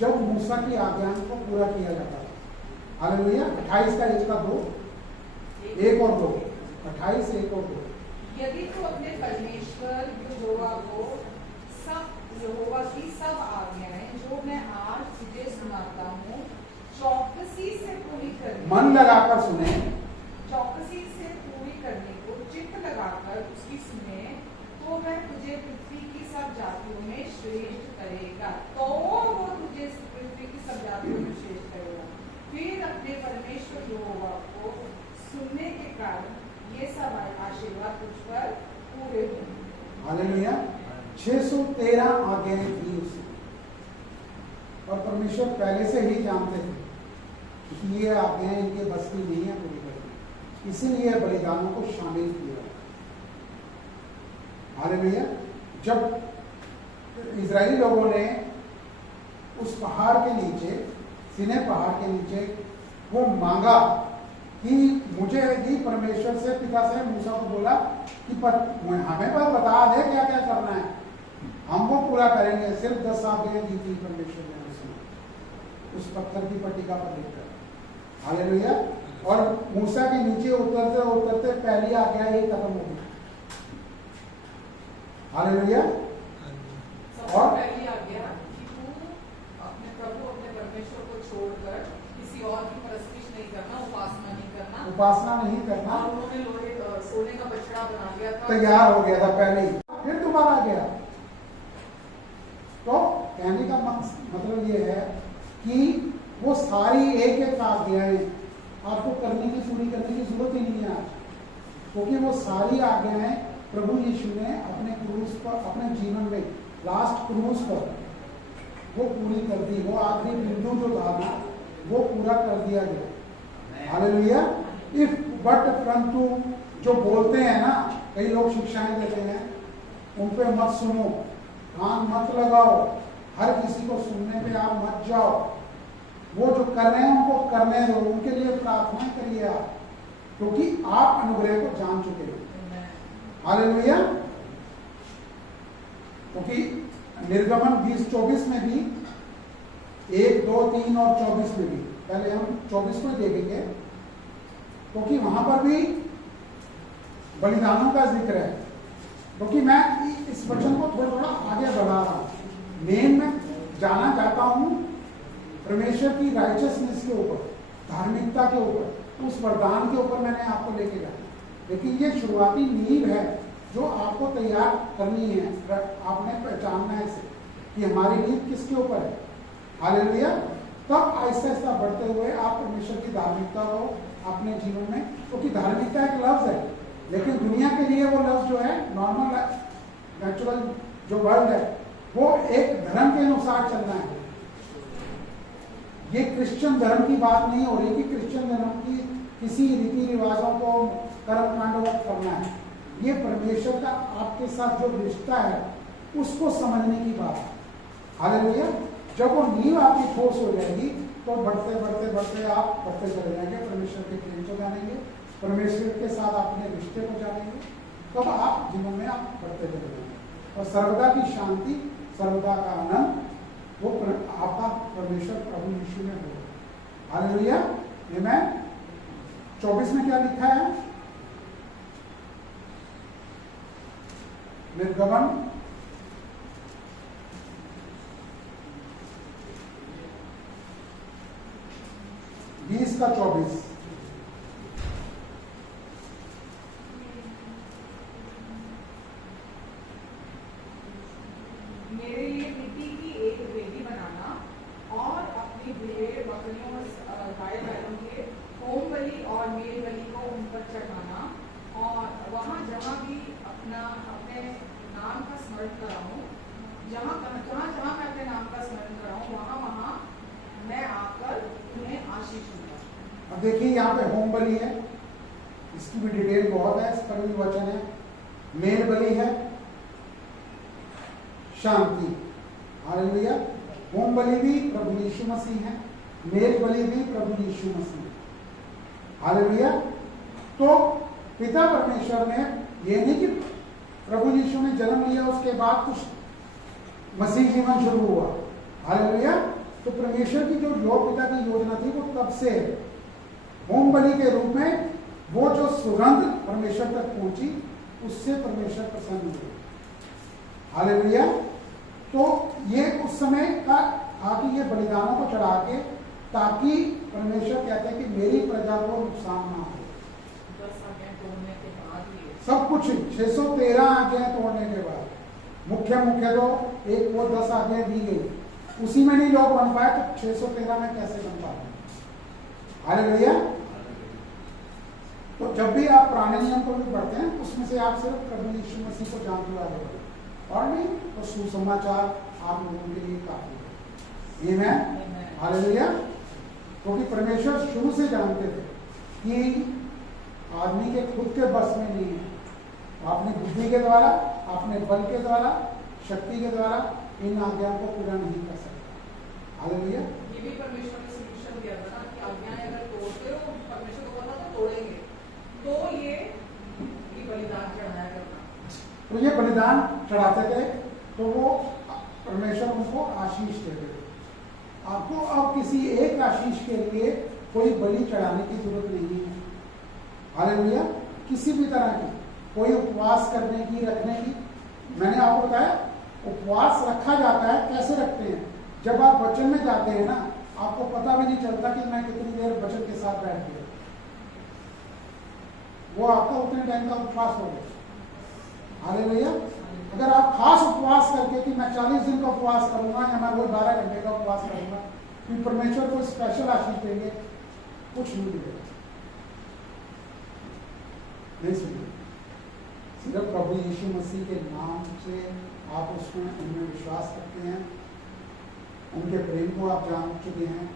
जब मूसा की आज्ञा को पूरा किया जाता था। हालेलुया। 28 का 1 का 2, 1 और 2, 28 1 और 2। यदि तो अपने परमेश्वर यहोवा की सब आज्ञाएं जो मैं आज तुझे सुनाता हूँ चौकसी से पूरी करने, मन लगाकर सुने, चौकसी से पूरी करने को चित्त लगाकर उसकी सुने, तो मैं तुझे पृथ्वी की सब जातियों में श्रेष्ठ करेगा। तो वो तुझे पृथ्वी की सब जातियों में श्रेष्ठ करेगा। फिर अपने परमेश्वर यहोवा को सुनने के कारण ये सब आशीर्वाद तुझ पर पूरे होंगे। हालेलुया। 613 आज्ञाएं थी उसने, और परमेश्वर पहले से ही जानते थे कि ये आज्ञाएं इनके बस की नहीं है पूरी करनी, इसीलिए बलिदानों को शामिल किया। हालेलुया। जब इजरायली लोगों ने उस पहाड़ के नीचे, सीनै पहाड़ के नीचे वो मांगा कि मुझे यदि परमेश्वर से, पिता से मूसा को बोला कि हमें पर बता दे क्या क्या करना है, हम वो पूरा करेंगे। सिर्फ 10 आज्ञाएं दी थी परमेश्वर ने उसमें, उस पत्थर की पट्टिका पर लिखकर। हालेलुया। और मूसा के नीचे उतरते उतरते पहली आज्ञा ही खत्म हो गई। हालेलुया। और पहली आज्ञा कि तू अपने प्रभु अपने परमेश्वर को छोड़कर किसी और की परस्तिश नहीं करना, उपासना नहीं करना, उपासना नहीं करना, और उन्होंने सोने का बछड़ा बना लिया था, तैयार हो गया था पहले ही, फिर दोबारा गया। तो कहने का मतलब ये है कि वो सारी एक एक आज्ञाएं आपको करने की, पूरी करने की जरूरत ही नहीं है आज, क्योंकि वो सारी आज्ञाएं प्रभु यीशु ने अपने क्रूस पर, अपने जीवन में लास्ट क्रूस पर वो पूरी कर दी। वो आखिरी बिंदु जो था ना, वो पूरा कर दिया गया। हालेलुया। इफ बट परंतु जो बोलते हैं ना, कई लोग शिक्षाएं देते हैं, उन पे मत सुनो, कान मत लगाओ, हर किसी को सुनने पे आप मत जाओ। वो जो कर रहे हैं उनको करने दो, उनके लिए प्रार्थना करिए आप, क्योंकि आप अनुग्रह को जान चुके हो। हालेलुया। क्योंकि निर्गमन 20-24 में भी 1, 2, 3 और 24 में भी, पहले हम 24 को देखेंगे, क्योंकि वहां पर भी बलिदानों का जिक्र है। क्योंकि मैं इस वचन को थोड़ा थोड़ा आगे बढ़ा रहा हूं। मेन में जाना चाहता हूं परमेश्वर की राइचसनेस के ऊपर, धार्मिकता के ऊपर, उस वरदान के ऊपर मैंने आपको लेके जाना। लेकिन ये शुरुआती नींव है जो आपको तैयार करनी है। आपने पहचानना है इसे कि हमारी नींव किसके ऊपर है। हालेलुया। तब आहिस्ता आहिस्ता बढ़ते हुए आप परमेश्वर की धार्मिकता को अपने जीवन में, क्योंकि धार्मिकता एक लफ्ज है, लेकिन दुनिया के लिए वो लफ्ज जो है नॉर्मल नेचुरल जो वर्ल्ड है, वो एक धर्म के अनुसार चलना है। ये क्रिश्चियन धर्म की बात नहीं हो रही कि क्रिश्चियन धर्म की किसी रीति रिवाजों को, कर्म कांडों को करना है। ये परमेश्वर का आपके साथ जो रिश्ता है उसको समझने की बात है। हालेलुया। जब वो नींव आपकी ठोस हो जाएगी तो बढ़ते बढ़ते बढ़ते आप बढ़ते चले जाएंगे, परमेश्वर के प्रेम को जानेंगे, परमेश्वर के साथ अपने रिश्ते को जानेंगे, तब आप जीवन में आप बढ़ते चले जाएंगे। और सर्वदा की शांति, सर्वदा का आनंद वो आपका परमेश्वर प्रभु यीशु में होगा। हालेलुया। आमीन। 24 में क्या लिखा है? निर्गमन 20:24। मेरे लिए मिट्टी की एक वेदी बनाना और अपनी भेड़ बकरियों और गाय बैलों के होम बलि और मेल बलि को उन पर चढ़ाना, और वहाँ जहाँ भी अपने नाम का स्मरण कराऊं, जहाँ जहाँ मैं अपने नाम का स्मरण कराऊं, वहाँ वहाँ मैं आकर उन्हें आशीष दूंगा। अब देखिए यहाँ पे होम बलि है, इसकी भी डिटेल बहुत है, इस पर भी वचन है। मेल बलि है, शांति। हालेलुया। होम बलि भी प्रभु यीशु मसीह है, मेल बलि भी प्रभु यीशु मसीह है। हालेलुया। तो पिता परमेश्वर ने, ये नहीं कि प्रभु यीशु ने जन्म लिया उसके बाद कुछ मसीह जीवन शुरू हुआ। हालेलुया। तो परमेश्वर की जो पिता की योजना थी वो तब से है। होम बलि के रूप में वो जो सुगंध परमेश्वर तक पहुंची, उससे परमेश्वर प्रसन्न हुए। हालेलुया। तो ये उस समय का था कि ये बलिदानों को चढ़ा के, ताकि परमेश्वर कहते हैं कि मेरी प्रजा को नुकसान ना हो। 10 आज्ञाएं तोड़ने के बाद ही सब कुछ 613 आज्ञाएं तोड़ने के बाद मुख्य तो एक वो 10 आज्ञाएं दी गई, उसी में नहीं लोग बन पाए, तो 613 में कैसे बन पाए? हालेलुया। तो जब भी आप पुराने नियम को भी पढ़ते हैं, उसमें से आप सिर्फ प्रभु यीशु मसीह को जानते हुए आगे बढ़े, और नहीं तो सुसमाचार आप लोगों के लिए काफी है। आमीन। हालेलुया। क्योंकि परमेश्वर शुरू से जानते थे कि आदमी के खुद के बस में नहीं है, अपनी बुद्धि के द्वारा, अपने बल के द्वारा, शक्ति के द्वारा इन आज्ञाओं को पूरा नहीं कर सकता। हालेलुया। ये भी परमेश्वर ने सॉल्यूशन दिया था ना कि आज्ञाएं अगर तोड़ते हो, परमेश्वर को पता तो तोड़ेंगे, तो ये बलिदान चढ़ाया करना। तो ये बलिदान चढ़ाते थे, तो वो परमेश्वर उनको आशीष देते थे। आपको अब किसी एक आशीष के लिए कोई बलि चढ़ाने की जरूरत नहीं है। हालेलुया। किसी भी तरह की, कोई उपवास करने की, रखने की, मैंने आपको बताया उपवास रखा जाता है। कैसे रखते हैं? जब आप वचन में जाते हैं ना, आपको पता भी नहीं चलता कि मैं कितनी देर वचन के साथ बैठ गया। वो आपका उतने टाइम का उपवास हो गया। हालेलुया। अगर आप खास उपवास करके कि मैं 40 दिन का उपवास करूंगा या मैं वही 12 घंटे का उपवास करूंगा, फिर परमेश्वर को स्पेशल आशीष देंगे, कुछ नहीं मिलेगा, नहीं सुनिए। सिर्फ प्रभु यीशु मसीह के नाम से आप उसमें उनमें विश्वास करते हैं, उनके प्रेम को आप जान चुके हैं,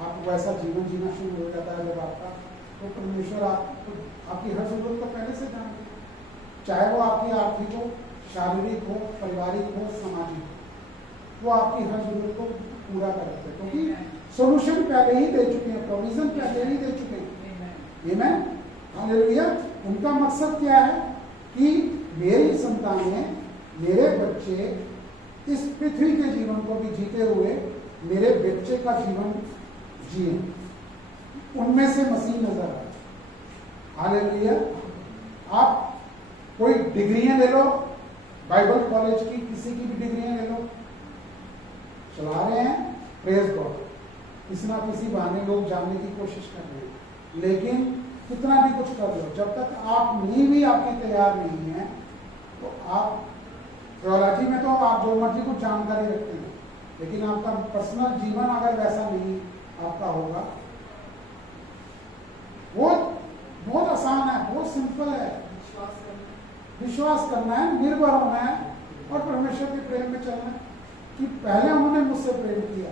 आपको वैसा जीवन जीना शुरू हो जाता है जब आपका, तो परमेश्वर आपकी हर जरूरत को पहले से जानते हैं, चाहे वो आपकी आर्थिक हो, शारीरिक हो, पारिवारिक हो, सामाजिक हो, वो आपकी हर जरूरत को पूरा कर देते हैं, क्योंकि सोल्यूशन पहले ही दे चुके हैं, प्रोविजन पहले ही दे चुके हैं। आमीन। हालेलुया। उनका मकसद क्या है कि मेरी संतानें, मेरे बच्चे इस पृथ्वी के जीवन को भी जीते हुए मेरे बच्चे का जीवन जिए, उनमें से मसीह नजर आए। हालेलुया। आप कोई डिग्रियां ले लो, बाइबल कॉलेज की किसी की भी डिग्रियां ले लो, चला रहे हैं, प्रेज गॉड, किसी ना किसी बहाने लोग जानने की कोशिश कर रहे हैं, लेकिन कितना भी कुछ कर लो, जब तक आप नींव भी आपकी तैयार नहीं है, तो आप थियोलॉजी में तो आप जो मर्जी कुछ जानकारी रखते हैं, लेकिन आपका पर्सनल जीवन अगर वैसा नहीं आपका होगा, वो बहुत आसान है, बहुत सिंपल है, विश्वास करना है, निर्भर होना है और परमेश्वर के प्रेम में चलना है कि पहले उन्होंने मुझसे प्रेम किया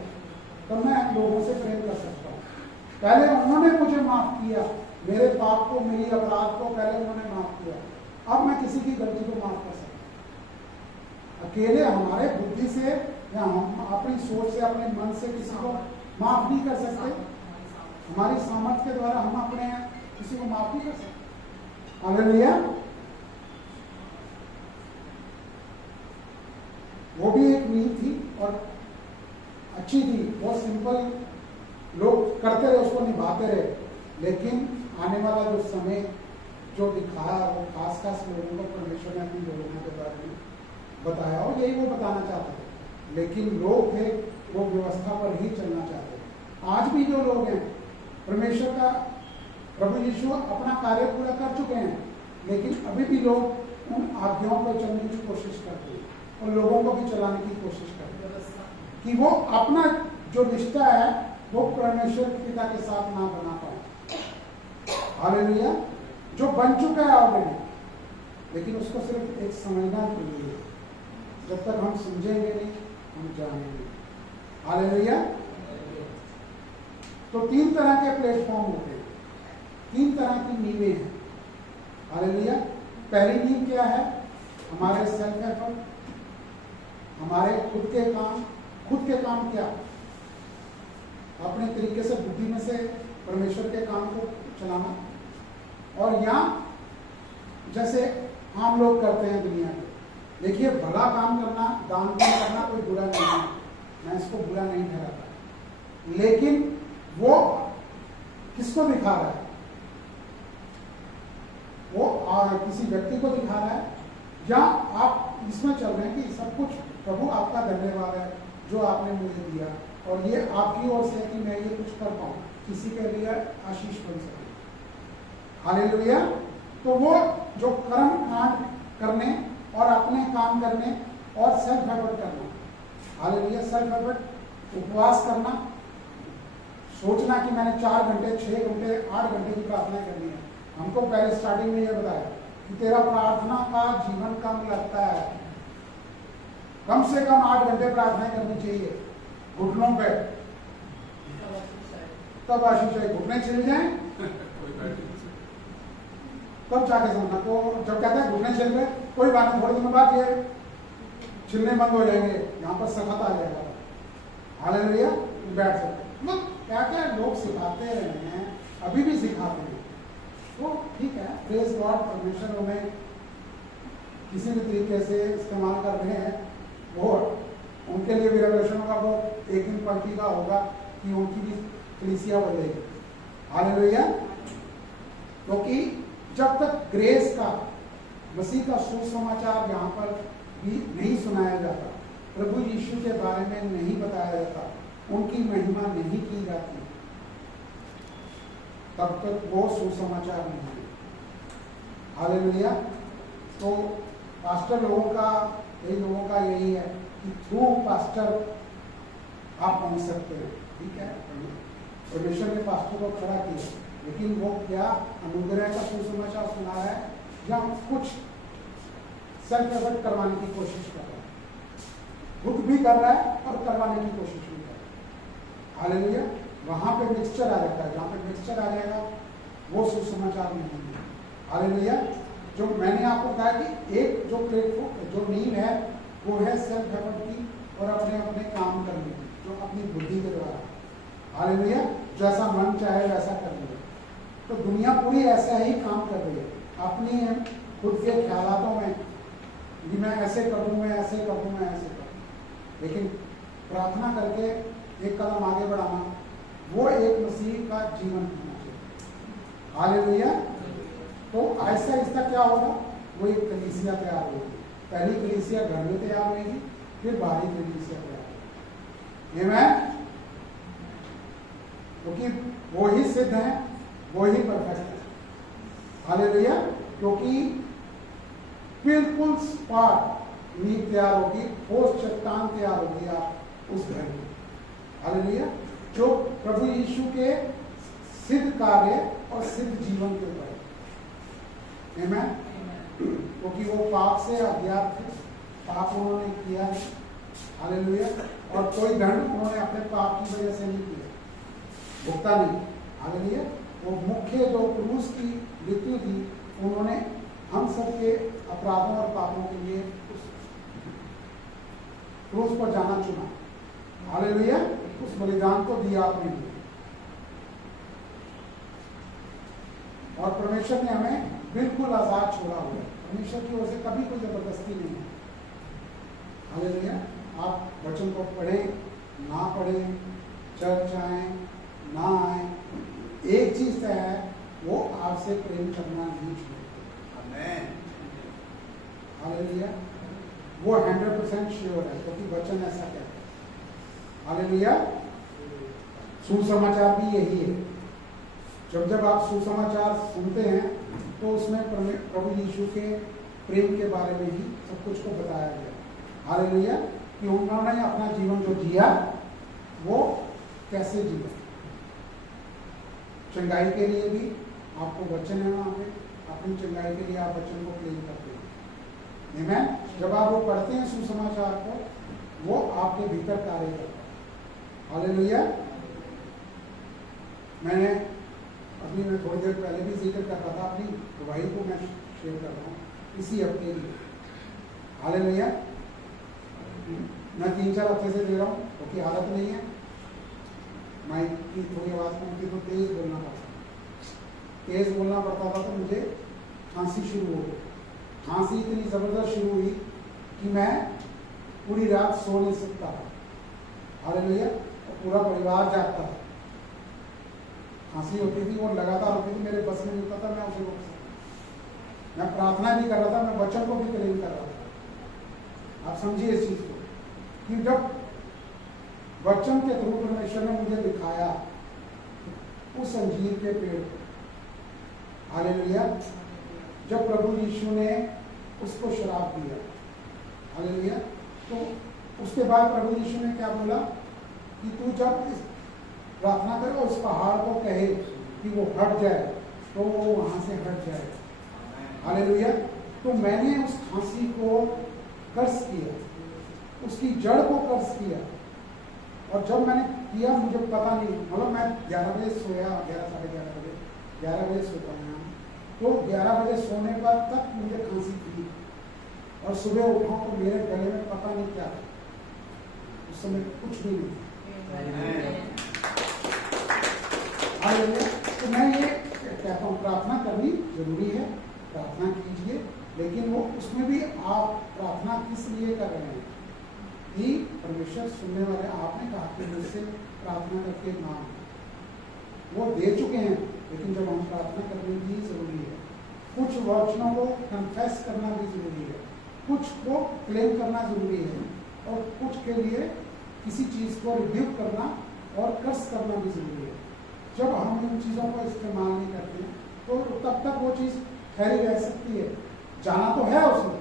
तो मैं लोगों से प्रेम कर सकता हूँ, पहले उन्होंने मुझे माफ किया, मेरे पाप को, मेरी अपराध को पहले उन्होंने माफ किया, अब मैं किसी की गलती को माफ कर सकता हूँ। अकेले हमारे बुद्धि से या हम अपनी सोच से, अपने मन से किसी को माफ नहीं कर सकते, हमारी सामर्थ्य के द्वारा हम अपने किसी को माफ नहीं कर सकते। हालेलुया। वो भी एक नींव थी और अच्छी थी, बहुत सिंपल, लोग करते रहे, उसको निभाते रहे, लेकिन आने वाला जो समय जो दिखाया वो खास खास लोगों को परमेश्वर ने अपनी योजना के बारे में बताया और यही वो बताना चाहते थे, लेकिन लोग थे वो व्यवस्था पर ही चलना चाहते थे। आज भी जो लोग हैं, परमेश्वर का, प्रभु यीशु अपना कार्य पूरा कर चुके हैं, लेकिन अभी भी लोग उन आज्ञाओं पर चलने की कोशिश करते हैं और लोगों को भी चलाने की कोशिश करते हैं कि वो अपना जो रिश्ता है वो परमेश्वर पिता के साथ ना बना पाए। हालेलुया। जो बन चुका है ऑलरेडी, लेकिन उसको सिर्फ एक समझना चाहिए, जब तक हम समझेंगे नहीं हम जानेंगे। हालेलुया। तो 3 तरह के प्लेटफॉर्म होते हैं, 3 तरह की नींवें हैं। हालेलुया। पहली नींव क्या है? हमारे सेल्फ एफर्ट, हमारे खुद के काम। खुद के काम क्या? अपने तरीके से, बुद्धि में से परमेश्वर के काम को चलाना, और या जैसे आम लोग करते हैं दुनिया में, देखिए भला काम करना, दान पुण्य करना कोई बुरा नहीं है, मैं इसको बुरा नहीं ठहराता, लेकिन वो किसको दिखा रहा है? वो किसी व्यक्ति को दिखा रहा है, या आप इसमें चल रहे हैं कि सब कुछ प्रभु आपका धन्यवाद है जो आपने मुझे दिया, और ये आपकी ओर से है कि मैं ये कुछ कर पाऊं, किसी के लिए आशीष बन सके। हालेलुया। तो वो जो कर्म कांड करने और अपने काम करने और सेल्फ एफर्ट करना, हालेलुया, सेल्फ एफर्ट, उपवास करना, सोचना कि मैंने 4 घंटे, 6 घंटे, 8 घंटे की प्रार्थना करनी है। हमको पहले स्टार्टिंग में ये बताया कि तेरा प्रार्थना का जीवन कम लगता है, कम से कम 8 घंटे प्रार्थना करनी चाहिए घुटनों पे, तब आशीष है। घुटने छिल जाए तब जाके समझना। तो जब कहते हैं घुटने छिल गए, कोई बात नहीं, थोड़े दिनों बाद ये छिलने बंद हो जाएंगे, यहाँ पर सख्त आ जाएगा। हालेलुया। बैठ सकते, मतलब क्या क्या लोग सिखाते रहे हैं, अभी भी सिखाते हैं, तो ठीक है, प्रेज गॉड, परमेश्वर हमें किसी भी तरीके से इस्तेमाल कर रहे हैं, वो उनके लिए भी रेवलेशन होगा, वो एक दिन पंक्ति का होगा कि उनकी भी कलीसिया बदलेगी। हालेलुया। क्योंकि जब तक ग्रेस का, मसीह का सुसमाचार यहाँ पर भी नहीं सुनाया जाता, प्रभु यीशु के बारे में नहीं बताया जाता, उनकी महिमा नहीं की जाती, तब तक वो सुसमाचार नहीं है। हालेलुया। तो पास्टर लोगों का, कई लोगों का यही है कि थ्रू पास्टर आप पहुंच सकते हैं, ठीक है। परमेश्वर ने पास्टर को खड़ा किया, लेकिन वो क्या अनुग्रह का सुसमाचार सुना है या कुछ सेल्फ एफर्ट करवाने की कोशिश कर रहा है, खुद भी कर रहा है और करवाने की कोशिश भी कर रहा है। हालेलुया। वहां पे मिक्सचर आ जाता है, जहां पे मिक्सचर आ जाएगा वो सुसमाचार नहीं है। हालेलुया। जो मैंने आपको कहा कि एक जो प्लेटफॉर्म, जो नींव है वो है सेल्फ एफर्ट की और अपने अपने काम करने की, जो अपनी बुद्धि के द्वारा। हालेलुया। जैसा मन चाहे वैसा करने। तो दुनिया पूरी ऐसा ही काम कर रही है, अपनी खुद के ख्यालों में कि मैं ऐसे कर दूं, मैं ऐसे कर दूं, मैं ऐसे कर दूं। लेकिन प्रार्थना करके एक कदम आगे बढ़ाना, वो एक मसीह का जीवन होना चाहिए। हालेलुया। तो आहिस्ता आहिस्ता क्या होगा, वो एक कलीसिया तैयार होगी। पहली कलीसिया घर में तैयार होगी, फिर बाहरी कलीसिया तैयार होगी। आमीन। क्योंकि वो ही सिद्ध है, वो ही परफेक्ट है। हालेलुया। क्योंकि बिल्कुल स्पॉट नींव तैयार होगी, ठोस चट्टान तैयार होगी आप उस घर में। हालेलुया। जो प्रभु यीशु के सिद्ध कार्य और सिद्ध जीवन के ऊपर है। आमीन। क्योंकि वो पाप से अज्ञात थे, पाप उन्होंने किया है। हालेलुया। और कोई दंड उन्होंने अपने पाप की वजह से नहीं किया, भुगता नहीं। हालेलुया। वो मुख्य जो क्रूस की मृत्यु थी, उन्होंने हम सबके अपराधों और पापों के लिए उस क्रूस पर जाना चुना। हालेलुया। उस बलिदान को दिया आपने दिया। और परमेश्वर ने हमें बिल्कुल आजाद छोड़ा हुआ है। परमेश्वर की ओर से कभी कोई जबरदस्ती नहीं है। हालेलुया। आप वचन को पढ़ें ना पढ़ें, चर्च आए ना आए, एक चीज तय है, वो आपसे प्रेम करना नहीं छोड़ेगा। आमीन। हालेलुया। वो 100% श्योर है, क्योंकि वचन ऐसा कहता है। हालेलुया। सुसमाचार भी यही है। जब जब आप सुसमाचार सुनते हैं तो उसमें प्रभु यीशु के प्रेम के बारे में ही सब कुछ को बताया गया। हालेलुया। कि उन्होंने अपना जीवन जो जिया वो कैसे जिया, चंगाई के लिए भी आपको वचन है वहां पे, अपनी चंगाई के लिए आप वचन को क्लेम करते हैं। आमीन। जब आप वो पढ़ते हैं सुसमाचार को, वो आपके भीतर कार्य करता है। हालेलुया। मैंने अभी मैं थोड़ी देर पहले भी जिक्र कर रहा था, अपनी गवाही को मैं शेयर कर रहा हूँ इसी हफ्ते की। हालेलुया। मैं 3-4 हफ्ते से दे रहा हूँ, क्योंकि आदत नहीं है, माइक की थोड़ी आवाज़ पहुँचती तो तेज़ बोलना पड़ता था। तेज़ बोलना पड़ता था तो मुझे खांसी शुरू हो गई। खांसी इतनी ज़बरदस्त शुरू हुई कि मैं पूरी रात सो नहीं सकता था। हालेलुया। और पूरा परिवार जागता था। खांसी होती थी, वो लगातार होती थी, मेरे बस में नहीं होता था मैं उसे रोक सकता। मैं प्रार्थना भी कर रहा था, मैं वचन को भी क्लेम कर रहा था। आप समझिए इस चीज़ को कि जब वचन के थ्रू परमेश्वर ने मुझे दिखाया उस अंजीर के पेड़ को, हालेलुया, जब प्रभु यीशु ने उसको शराब दिया, हालेलुया, तो उसके बाद प्रभु यीशु ने क्या बोला कि तू जब इस प्रार्थना करे और उस पहाड़ को कहे कि वो हट जाए, तो वो वहां से हट जाए। हालेलुया। तो मैंने उस खांसी को कर्स किया, उसकी जड़ को कर्स किया। और जब मैंने किया, मुझे पता नहीं, मतलब मैं 11 बजे सोया, 11 साढ़े 11 बजे सोता हूँ, तो 11 बजे सोने पर तक मुझे खांसी थी। और सुबह उठा तो मेरे गले में पता नहीं क्या, उस समय कुछ भी नहीं। तो मैं ये कहता हूँ, प्रार्थना करनी जरूरी है, प्रार्थना कीजिए, लेकिन वो उसमें भी आप प्रार्थना किस लिए कर रहे हैं कि परमेश्वर सुनने वाले, आपने कहा कि मुझसे प्रार्थना करके मांग, वो दे चुके हैं, लेकिन जब हम प्रार्थना करने की जरूरी है, कुछ वचनों को कन्फेस करना भी जरूरी है, कुछ को क्लेम करना जरूरी है, और कुछ के लिए किसी चीज़ को रिब्यूक करना और कर्स करना भी जरूरी है। जब हम इन चीज़ों को इस्तेमाल नहीं करते तो तब तक वो चीज़ ठहरी रह सकती है, जाना तो है उसने,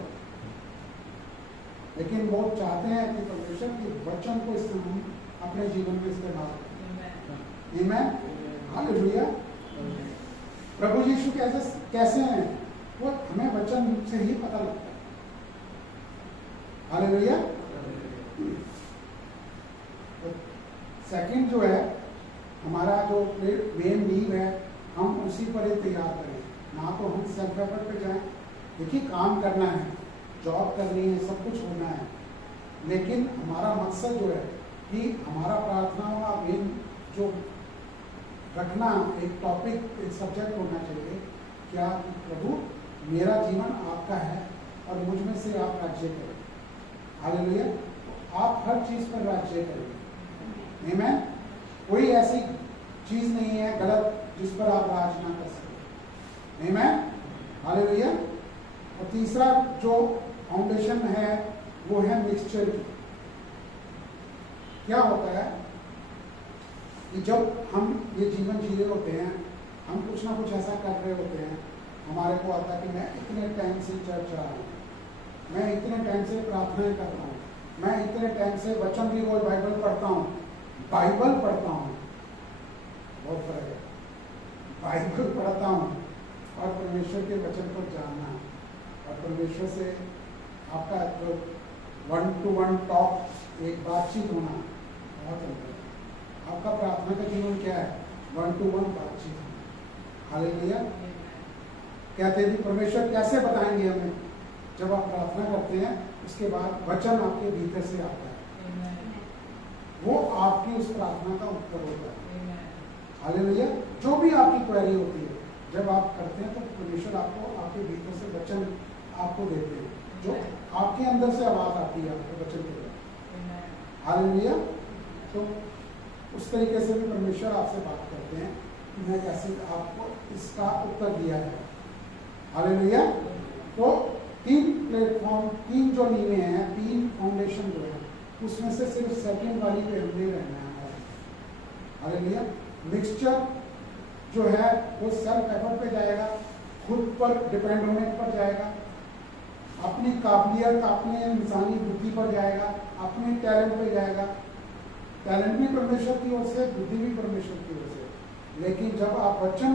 लेकिन वो चाहते हैं कि परमेश्वर के वचन को हम अपने जीवन में इस्तेमाल करें। आमीन, हालेलुया। प्रभु यीशु कैसे हैं वो हमें वचन से ही पता लगता है। हालेलुया। सेकंड जो है हमारा जो मेन नीड है, हम उसी पर ही तैयार करें, ना तो हम सेल्फ एफर्ट पे जाएं। देखिए, काम करना है, जॉब करनी है, सब कुछ होना है, लेकिन हमारा मकसद जो है कि हमारा प्रार्थनाओं का मेन जो रखना एक टॉपिक, एक सब्जेक्ट होना चाहिए, क्या प्रभु मेरा जीवन आपका है और मुझ में से आप राज्य करें। हालेलुया। आप हर चीज पर राज्य करेंगे। आमीन। कोई ऐसी चीज नहीं है गलत जिस पर आप राज ना कर सके। आमीन, हालेलुया। और तीसरा जो फाउंडेशन है वो है मिक्सचर की। क्या होता है कि जब हम ये जीवन जी रहे होते हैं, हम कुछ ना कुछ ऐसा कर रहे होते हैं, हमारे को आता है कि मैं इतने टाइम से चर्च आ रहा हूँ, मैं इतने टाइम से प्रार्थनाएं कर रहा हूँ, मैं इतने टाइम से वचन भी रोज बाइबल पढ़ता हूँ। बाइबल पढ़ता हूँ, बहुत फर्क है। बाइबल पढ़ता हूँ और परमेश्वर के वचन को जानना और परमेश्वर से आपका जो 1-to-1 टॉक, एक बातचीत होना बहुत अंतर है। आपका प्रार्थना का जीवन क्या है? 1-to-1 बातचीत। हालेलुया। कहते हैं कि परमेश्वर कैसे बताएंगे हमें? जब आप प्रार्थना करते हैं उसके बाद वचन आपके भीतर से आता है, वो आपकी उस प्रार्थना का उत्तर होता है। हालेलुया। जो भी आपकी क्वेरी होती है, जब आप करते हैं तो परमेश्वर आपको आपके भीतर से वचन आपको देते हैं, जो आपके अंदर से आवाज आती है आपको वचन के द्वारा। हालेलुया। तो उस तरीके से भी परमेश्वर आपसे बात करते हैं कि मैं कैसे आपको इसका उत्तर दिया है। हालेलुया। तो 3 प्लेटफॉर्म, 3 जो नींवें हैं, 3 फाउंडेशन जो है, उसमें से सिर्फ सेकंड वाली पे हमने रहना है। हालेलुया। मिक्सचर जो है वो सेल्फ एफर्ट पे जाएगा, खुद पर डिपेंड होने पर जाएगा, अपनी काबिलियत, अपने इंसानी बुद्धि पर जाएगा, अपने टैलेंट पे जाएगा। टैलेंट भी परमेश्वर की ओर से, बुद्धि भी परमेश्वर की ओर से। लेकिन जब आप वचन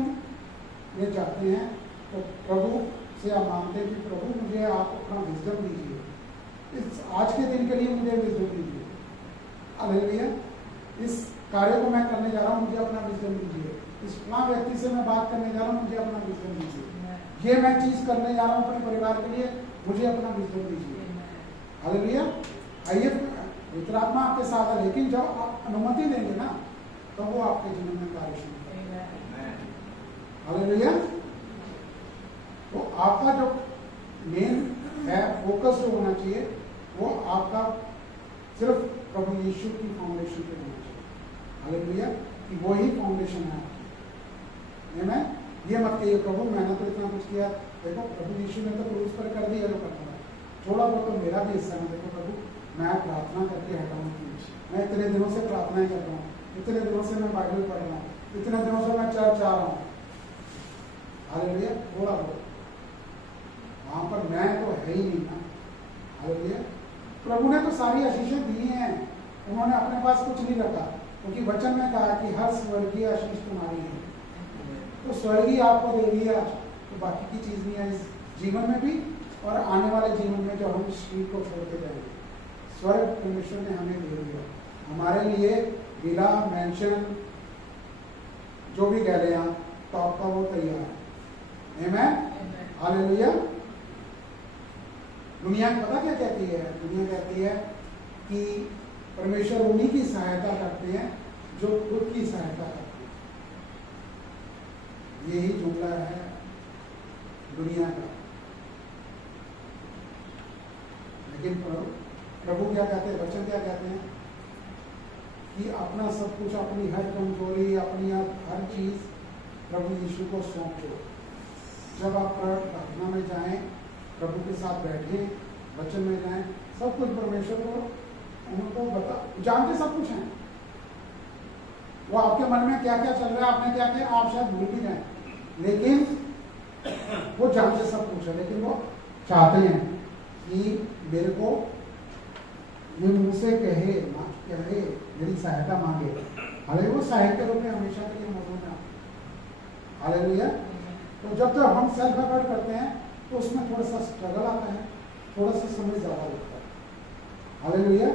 में जाते हैं तो प्रभु से आप मांगते हैं कि प्रभु मुझे आप अपना विजडम दीजिए, इस आज के दिन के लिए मुझे विजडम दीजिए। हालेलुया। इस कार्य को मैं करने जा रहा हूँ, मुझे अपना विजडम दीजिए। इस फलां व्यक्ति से मैं बात करने जा रहा हूँ, मुझे अपना विजडम दीजिए। ये मैं चीज करने जा रहा हूँ अपने परिवार के लिए, मुझे अपना विजडम दीजिए। हालेलुया। आइए, पवित्र आत्मा आपके साथ है, लेकिन जब आप अनुमति देंगे ना, तो वो आपके जीवन में कार्य शुरू करेगा। हालेलुया। तो आपका जो मेन है, फोकस जो होना चाहिए, वो आपका सिर्फ प्रभु यीशु की फाउंडेशन पे होना चाहिए। हालेलुया। कि वो ही फाउंडेशन है आपकी। आमीन। ये मत कहिए प्रभु मैंने तो इतना कुछ किया, देखो प्रभु यीशु ने तो क्रूस पर कर दिया जो करना है, थोड़ा बहुत तो मेरा भी हिस्सा है। देखो प्रभु, मैं प्रार्थना करके हटाऊँ, मैं इतने दिनों से प्रार्थनाएं कर रहा हूँ, इतने दिनों से मैं बाइबल पढ़ रहा हूँ, इतने दिनों से मैं चर्च आ रहा हूँ। हालेलुया। थोड़ा बहुत वहां पर मैं तो है ही नहीं ना। हालेलुया। प्रभु ने तो सारी आशीषें दी हैं, उन्होंने अपने पास कुछ नहीं रखा, क्योंकि वचन में कहा कि हर स्वर्गीय आशीष तुम्हारी है। तो स्वर्गीय आपको दे दिया, तो बाकी की चीज नहीं है इस जीवन में भी और आने वाले जीवन में जो हम इस शरीर को छोड़ के जाएंगे। स्वर्ग परमेश्वर ने हमें दे दिया हमारे लिए, विला, मेंशन, जो भी कह रहे हैं तो आपका वो तैयार है। आमीन, हालेलुया। दुनिया पता क्या कहती है? दुनिया कहती है कि परमेश्वर उन्हीं की सहायता करते हैं जो खुद की सहायता करते हैं। यही जुमला है दुनिया का। लेकिन प्रभु क्या कहते हैं, वचन क्या कहते हैं कि अपना सब कुछ, अपनी हर कमजोरी, अपनी हर चीज प्रभु यीशु को सौंप दो। जब आप प्रार्थना में जाएं, प्रभु के साथ बैठे, वचन में जाएं, सब कुछ परमेश्वर को उनको बता, जानते सब कुछ हैं। वो आपके मन में क्या क्या चल रहा है, आपने क्या किया, आप शायद भूल भी जाए, लेकिन वो जानते सब कुछ है, लेकिन वो चाहते हैं कि मेरे को ये मुझसे कहे मेरी सहायता मांगे। हालांकि वो सहायक के रूप में हमेशा के लिए मौजूद है। हालेलुया। तो जब तक हम सेल्फ एफर्ट करते हैं तो उसमें थोड़ा सा स्ट्रगल आता है, थोड़ा सा समय ज्यादा लगता है। हालेलुया।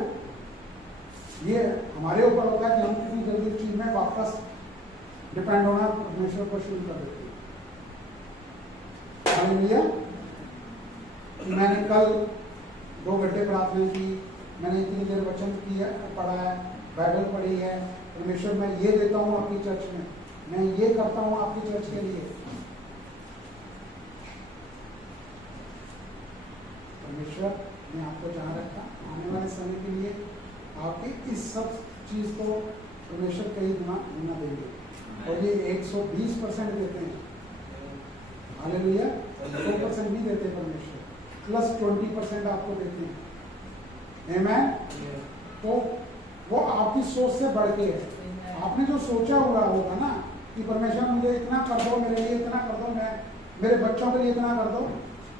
ये हमारे ऊपर होता है कि हम कितनी जल्दी चीज में वापस डिपेंड होना परमेश्वर पर शुरू कर देते हैं। हालेलुया। मैंने कल 2 घंटे प्रार्थना की, मैंने इतनी देर वचन किया, पढ़ा है, बाइबल पढ़ी है, परमेश्वर मैं ये देता हूँ आपकी चर्च में, मैं ये करता हूँ आपकी चर्च के लिए। परमेश्वर ने आपको जहाँ रखा, आने वाले समय के लिए आपके इस सब चीज को परमेश्वर कई गुना देंगे। और ये 120% देते हैं। हालेलुया। 100% नहीं देते परमेश्वर, प्लस 20% आपको देते हैं। आमीन। तो वो आपकी सोच से बढ़ के है। आपने जो सोचा हुआ होगा ना कि परमेश्वर मुझे इतना कर दो, मेरे लिए इतना कर दो, मैं मेरे बच्चों के लिए इतना कर दो,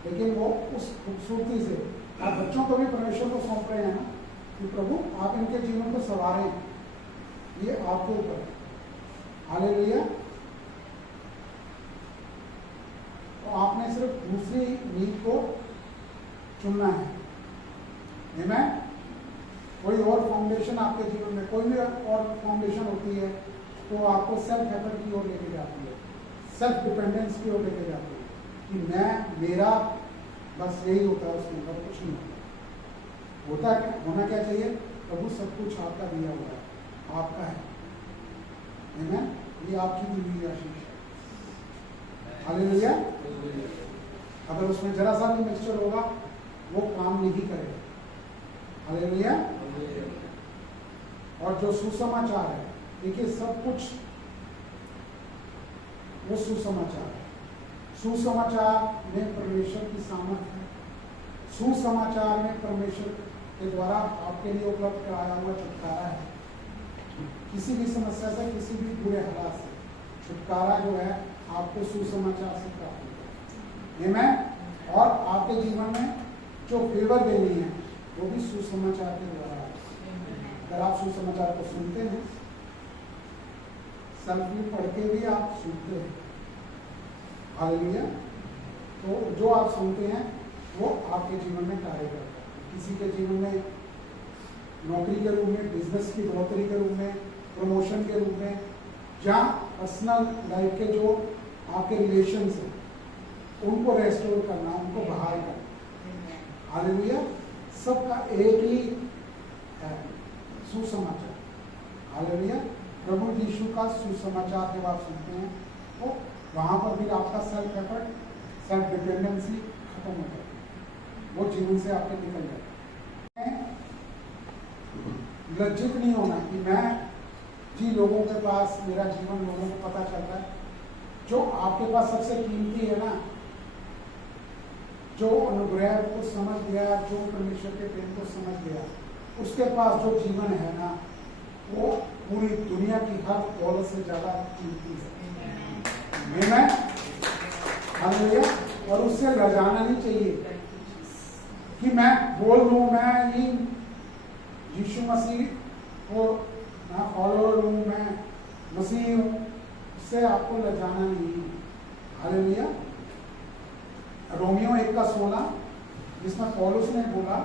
लेकिन वो उस खूबसूरती से आप बच्चों को भी परमेश्वर को सौंप रहे हैं ना कि प्रभु आप इनके जीवन को संवारें, ये आपके ऊपर है। हालेलुया। तो आपने सिर्फ दूसरी नींद को चुनना है। आमीन। कोई और फाउंडेशन आपके जीवन में, कोई भी और फाउंडेशन होती है तो आपको सेल्फ एफर्ट की ओर लेके जाती है, सेल्फ डिपेंडेंस की ओर लेके जाती है कि मैं मेरा बस यही होता है, उसके ऊपर कुछ नहीं होता। होना क्या चाहिए? प्रभु सब कुछ आपका दिया हुआ है, आपका है। आमीन। ये आपकी दी हुई आशीष है। हालेलुया। अगर उसमें जरा सा भी मिक्सचर होगा वो काम नहीं करेगा। हालेलुया। और जो सुसमाचार है, देखिए सब कुछ वो सुसमाचार है। सुसमाचार में परमेश्वर की सामर्थ है। सुसमाचार में परमेश्वर के द्वारा आपके लिए उपलब्ध कराया हुआ छुटकारा है। किसी भी समस्या से, किसी भी बुरे हालात से छुटकारा जो है आपको सुसमाचार से प्राप्त होगा। आमीन। और आपके जीवन में जो फेवर देनी है वो भी सुसमाचार के द्वारा है। अगर आप सुसमाचार को सुनते हैं, सेल्फ पढ़ के भी आप सुनते हैं, हालेलुया, तो जो आप सुनते हैं वो आपके जीवन में कार्य करता है। किसी के जीवन में नौकरी के रूप में, बिजनेस की बढ़ोतरी के रूप में, प्रमोशन के रूप में, या पर्सनल लाइफ के जो आपके रिलेशंस हैं उनको रेस्टोर करना, उनको बहाल करना। हालेलुया। सबका एक ही है, सुसमाचार। हालेलुया। प्रभु यीशु का सुसमाचार जब आप सुनते हैं तो वहां पर भी आपका सेल्फ एफर्ट, सेल्फ डिपेंडेंसी खत्म हो जाती है, वो जीवन से आपके निकल जाते हैं। लज्जित नहीं होना कि मैं जी लोगों के पास मेरा जीवन, लोगों को पता चलता है। जो आपके पास सबसे कीमती है ना, जो अनुग्रह को समझ गया, जो परमेश्वर के प्रेम को समझ गया, उसके पास जो जीवन है ना वो पूरी दुनिया की हर दौलत से ज्यादा कीमती है। हालेलुया। और उससे लजाना नहीं चाहिए कि मैं बोल दूं मैं यीशु मसीह को मैं फॉलोअर हूं, मैं मसीह हूं, उससे आपको लजाना नहीं। हालेलुया। रोमियो 1:16 जिसमें पौलुस ने बोला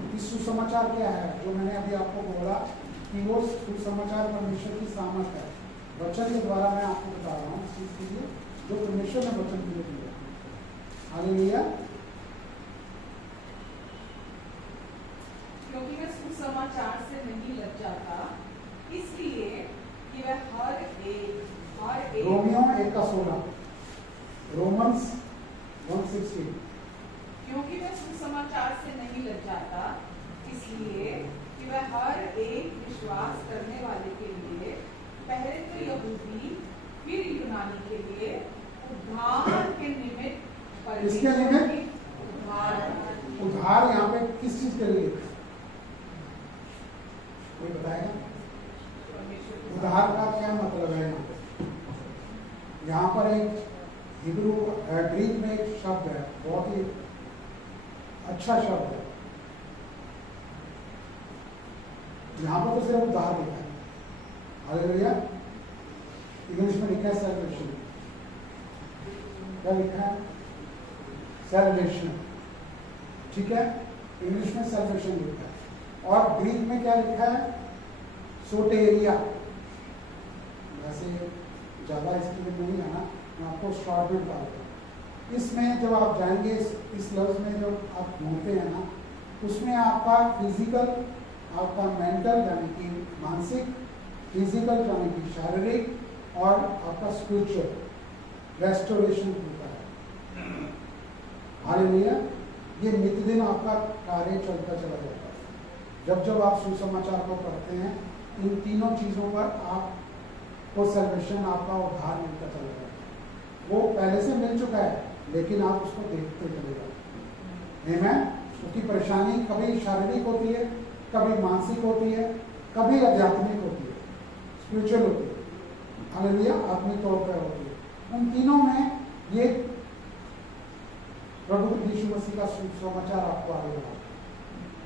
कि सुसमाचार क्या है, जो मैंने अभी आपको बोला कि वो सुसमाचार परमेश्वर की सामर्थ है। वचन के द्वारा मैं आपको बता रहा हूँ इस चीज के लिए जो परमेश्वर ने वचन के लिए दिया। हालेलुया। क्योंकि मैं सुसमाचार से नहीं लग जाता, इसलिए कि वह हर एक रोमियो 1:16, रोमन्स 1:16। क्योंकि मैं सुसमाचार से नहीं लग जाता, इसलिए कि वह हर एक विश्वास करने वाले के लिए, पहले तो यहूदी फिर यूनानी के लिए उद्धार के निमित्त, किसके निमित्त? उद्धार यहाँ पे किस चीज के लिए? कोई बताएगा? उद्धार का क्या मतलब है? यहाँ पर एक हिब्रू ग्रीक में एक शब्द है, बहुत ही अच्छा शब्द है। यहां पर तो सिर्फ उद्धार लिखा है, हालेलुया। इंग्लिश में लिखा है सैल्वेशन। क्या लिखा है? सैल्वेशन, ठीक है, इंग्लिश में सैल्वेशन लिखा है। और ग्रीक में क्या लिखा है? सोटेरिया। वैसे ज्यादा इसके लिए नहीं है ना, मैं आपको शॉर्ट में बता दूँ। इसमें जब आप जाएंगे इस लफ्ज में जब आप ढूंढते हैं ना, उसमें आपका फिजिकल, आपका मेंटल यानी कि मानसिक, फिजिकल यानी कि शारीरिक, और आपका स्पिरिचुअल रेस्टोरेशन होता है। हालेलुया। ये नित्य दिन आपका कार्य चलता चला जाता है। जब जब आप सुसमाचार को पढ़ते हैं, इन तीनों चीजों पर आपको सल्वेशन, आपका उद्धार मिलता चला जाता है। वो पहले से मिल चुका है, लेकिन आप उसको देखते चले जाते हैं। आमीन। उसकी परेशानी कभी शारीरिक होती है, कभी मानसिक होती है, कभी आध्यात्मिक होती है, स्पिरिचुअल होती है, हालेलुया, आत्मिक तौर पर होती है। उन तीनों में ये प्रभु यीशु मसीह का सुसमाचार आपको आगे बढ़ाता है,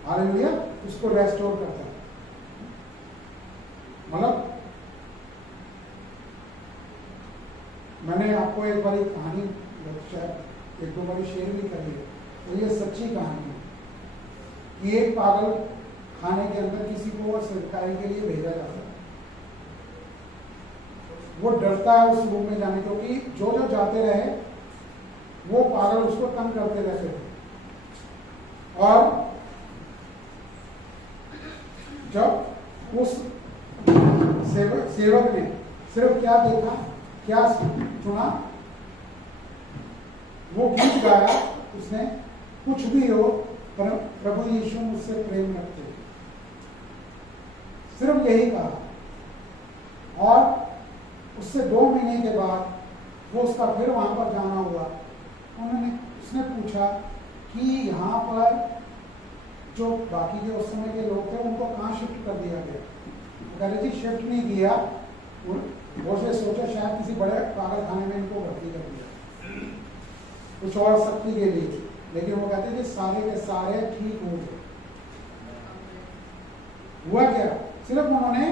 हालेलुया, उसको रेस्टोर करता है। मतलब मैंने आपको एक बारी कहानी शायद एक दो बारी शेयर भी करी है, तो ये सच्ची कहानी है कि एक पागल खाने के अंदर किसी को सरकारी के लिए भेजा जाता है। वो डरता है उस रूम में जाने, क्योंकि जो जो जाते रहे वो पागल उसको तंग करते रहते थे। और जब उस सेवक ने सिर्फ क्या देखा, क्या सुना, वो गीत गाया उसने, कुछ भी हो प्रभु यीशु मुझसे प्रेम रखते, सिर्फ यही कहा। और उससे 2 महीने के बाद वो उसका फिर वहां पर जाना हुआ। उसने पूछा कि यहाँ पर जो बाकी के उस समय के लोग थे उनको कहाँ शिफ्ट कर दिया गया? कह रहे जी शिफ्ट नहीं किया, वो से सोचा शायद किसी बड़े पागल खाने में इनको भर्ती कर दिया कुछ और शक्ति के लिए, लेकिन वो कहते थे सारे के सारे ठीक हो गए। हुआ क्या? सिर्फ उन्होंने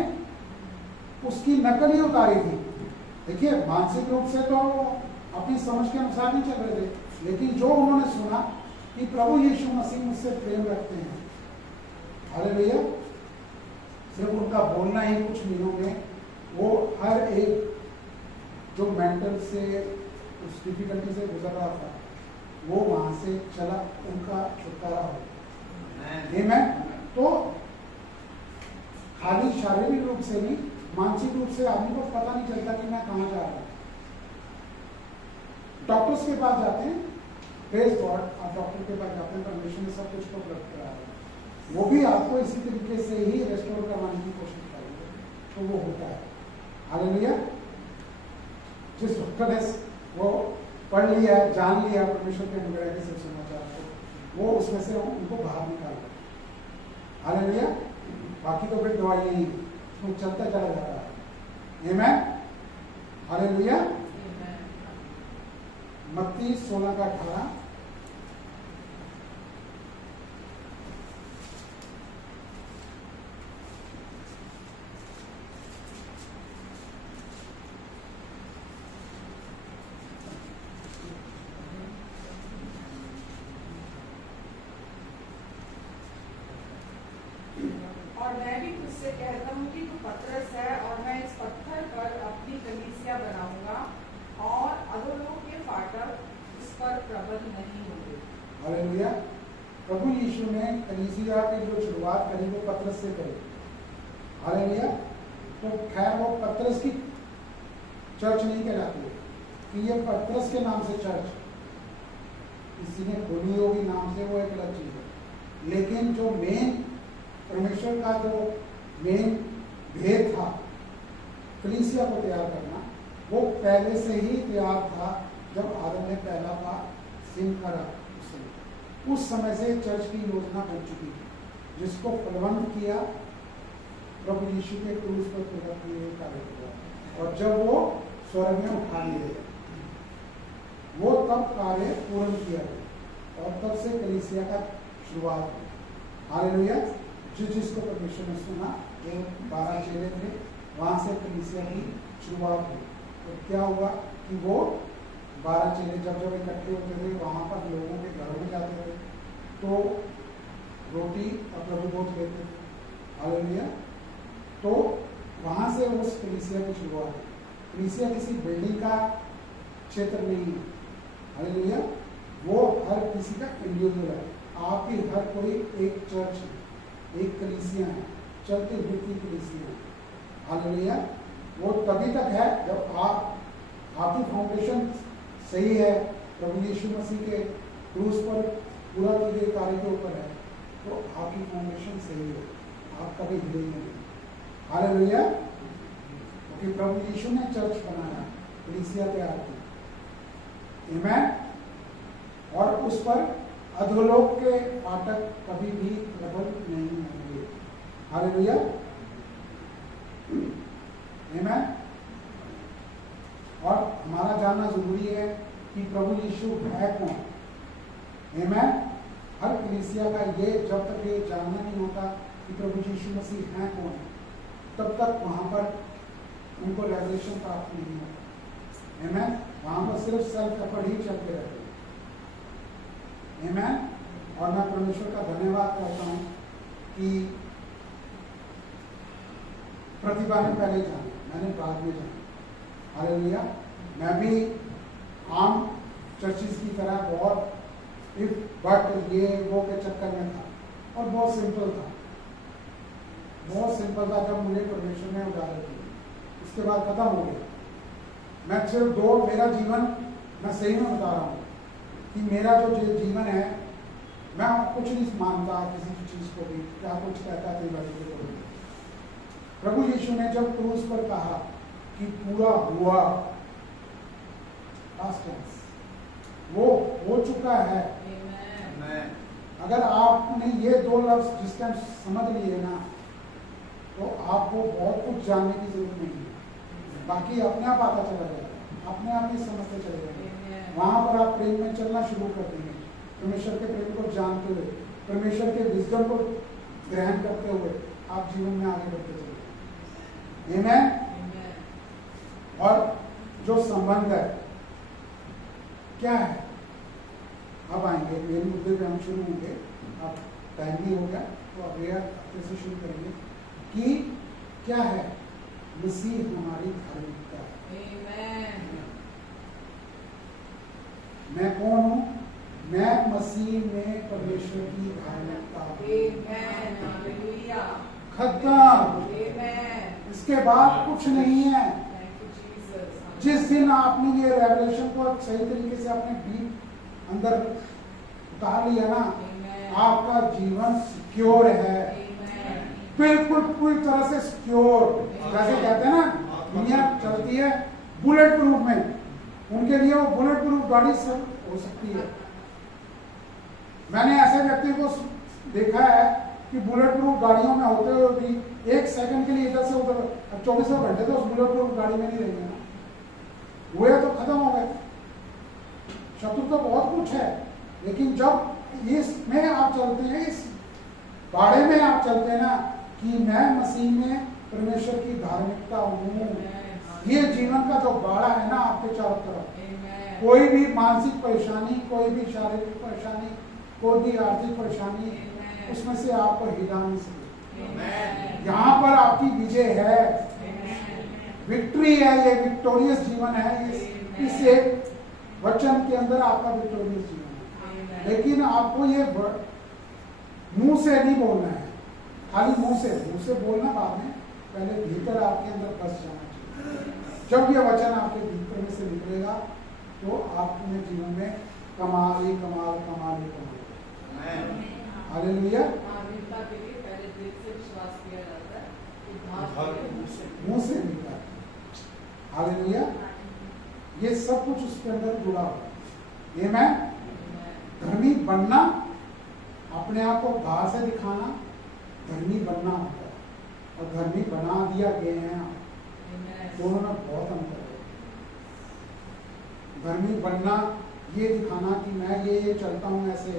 उसकी नकल ही उतारी थी। देखिए मानसिक रूप से तो अपनी समझ के अनुसार नहीं चल रहे थे, लेकिन जो उन्होंने सुना कि प्रभु यीशु मसीह मुझसे प्रेम रखते हैं, हालेलुया, सिर्फ उनका बोलना ही कुछ महीनों में वो हर एक जो मेंटल से उस डिफिकल्टी से गुजर रहा था वो वहां से चला, उनका छुटकारा हो। तो खाली शारीरिक रूप से नहीं, मानसिक रूप से आदमी को पता नहीं चलता कि मैं कहाँ जा रहा हूँ। डॉक्टर्स के पास जाते हैं, प्रेज गॉड, आप डॉक्टर के पास जाते हैं, परमेश्वर ने सब कुछ को उपलब्ध करा है, वो भी आपको इसी तरीके से ही रेस्टोर करवाने की कोशिश करेंगे, तो वो होता है। हालेलुया। जिस डॉक्टर ने वो पढ़ लिया, जान लिया परमेश्वर के अनुग्रह के सुसमाचार को, वो उसमें से उनको बाहर निकालता। हालेलुया। बाकी तो फिर दवाई ही उसमें चलता चला जाता है। आमीन। हालेलुया। मत्ती 16:18। और मैं भी तुझसे कहता हूँ कि तू पतरस है, और मैं इस पत्थर पर अपनी कलीसिया बनाऊंगा, और अधोलोक के फाटक इस पर प्रबल नहीं होंगे। हालेलुया। प्रभु यीशु ने कलीसिया की जो शुरुआत करी वो पतरस से करी। हालेलुया। तो खैर वो पतरस की चर्च नहीं कहलाती है कि ये पतरस के नाम से चर्च किसी ने खोली होगी नाम से, वो एक अलग चीज है। लेकिन जो मेन परमेश्वर का जो मेन भेद था कलीसिया को तैयार करना, वो पहले से ही तैयार था। जब आदम ने पहला बार सिंह करा उस समय से चर्च की योजना बन चुकी थी, जिसको फलवंत किया प्रभु यीशु के क्रूस पर पूरा किए कार्य हुआ, और जब वो स्वर्ग में उठा लिए, वो तब कार्य पूर्ण किया गया और तब से कलीसिया का शुरुआत हुई। हालेलुया। जिसको परमेश्वर ने सुना, वो 12 चेले थे, वहां से कलीसिया की शुरुआत हुई। तो क्या हुआ कि वो 12 चेले जब जब इकट्ठे होते थे, वहां पर लोगों के घरों में जाते थे, तो रोटी और प्रभु भोज लेते थे। हालेलुया। तो वहां से उस कलीसिया की शुरुआत हुई। कलीसिया किसी बिल्डिंग का क्षेत्र नहीं है। हालेलुया। वो हर किसी का इंडिविजुअल है। आपकी हर कोई एक चर्च है, एक कलीसिया है, चलती फिरती कलीसिया है। हालेलुया। वो तभी तक है जब आपकी फाउंडेशन सही है, प्रभु यीशु मसीह के क्रूस पर पूरा किए गए कार्य के ऊपर है, तो आपकी फाउंडेशन सही है, आप कभी हिलेंगे नहीं। हालेलुया। क्योंकि प्रभु यीशु ने चर्च बनाया, कलीसिया तैयार की। आमीन। और उस पर अधोलोक के फाटक कभी भी प्रबल नहीं होंगे। हालेलुया। आमीन। और हमारा जानना जरूरी है कि प्रभु यीशु है कौन। आमीन। हर कलीसिया का ये, जब तक ये जानना नहीं होता कि प्रभु यीशु मसीह है कौन, तब तक वहां पर उनको रेवलेशन प्राप्त नहीं होता। आमीन। वहां पर सिर्फ सेल्फ एफर्ट ही चलते रहते हैं। आमीन। और मैं परमेश्वर का धन्यवाद करता हूं कि प्रतिभा ने पहले जाना, मैंने बाद में जाना। हालेलुया। मैं भी आम चर्चिस की तरह बहुत इफ बट ये वो के चक्कर में था और बहुत सिंपल था, बहुत सिंपल था। जब मुझे परमेश्वर ने उजागर की, उसके बाद खत्म हो गया। मैं सिर्फ मेरा जीवन, मैं सही में बता रहा हूँ कि मेरा जो जीवन है, मैं कुछ नहीं मानता किसी की चीज को भी, क्या कुछ कहता है को। प्रभु यीशु ने जब क्रूस पर कहा कि पूरा हुआ, पास्ट टेंस, वो हो चुका है। अगर आपने ये 2 लफ्ज जिस टाइम समझ लिए ना, तो आपको बहुत कुछ जानने की जरूरत नहीं है। बाकी अपने आप आता चला जाएगा, अपने आप ही समझते चले जाएंगे। वहां पर आप प्रेम में चलना शुरू कर देंगे, परमेश्वर के प्रेम को जानते हुए, परमेश्वर के विजडम को ग्रहण करते हुए आप जीवन में आगे बढ़ते चले। आमीन। और जो संबंध है क्या है, अब आएंगे मेरे मुद्दे पे हम शुरू होंगे। अब टाइम भी हो गया, तो अब यह हफ्ते से शुरू करेंगे कि क्या है मसीह हमारी धार्मिकता। मैं कौन हूं? मैं मसीह में परमेश्वर की धार्मिकता। खत्म। इसके बाद कुछ नहीं है। जिस दिन आपने ये रेवलेशन को सही तरीके से अपने डीप अंदर उतार लिया ना, आपका जीवन सिक्योर है, बिल्कुल पूरी तरह से सिक्योर। जैसे कहते हैं ना, दुनिया चलती है बुलेट प्रूफ में, उनके लिए वो बुलेट प्रूफ गाड़ी सब हो सकती है। मैंने ऐसे व्यक्ति को देखा है कि बुलेट प्रूफ गाड़ियों में होते हुए भी 1 सेकंड के लिए इधर से उधर, 24 घंटे तो उस बुलेट प्रूफ गाड़ी में नहीं रहेंगे ना, हुए तो खत्म हो गए। शत्रु तो बहुत कुछ है, लेकिन जब इसमें आप चलते हैं, इस बाड़े में आप चलते हैं ना कि मैं मसीह में परमेश्वर की धार्मिकता हूँ, ये जीवन का जो बाड़ा है ना आपके चारों तरफ, कोई भी मानसिक परेशानी, कोई भी शारीरिक परेशानी, कोई भी आर्थिक परेशानी, उसमें से आपको हिला नहीं सकती। यहाँ पर आपकी विजय है, विक्ट्री है, ये विक्टोरियस जीवन है। इस एक वचन के अंदर आपका विक्टोरियस जीवन है। लेकिन आपको ये मुंह से नहीं बोलना है, खाली मुंह से बोलना बाद में, पहले भीतर आपके अंदर बस जाना चाहिए। जब ये वचन आपके भीतर में से निकलेगा तो आपके जीवन में कमाल ही कमाल, कमाल ही कमाल। हालेलुया। मुंह से निकला। हालेलुया। ये सब कुछ उसके अंदर जुड़ा हुआ है। आमीन। धर्मी बनना, अपने आप को बाहर से दिखाना, धर्मी बनना होता है, और धर्मी बना दिया गया है। दोनों में बहुत अंतर है। धर्मी बनना ये दिखाना कि मैं ये चलता हूँ ऐसे,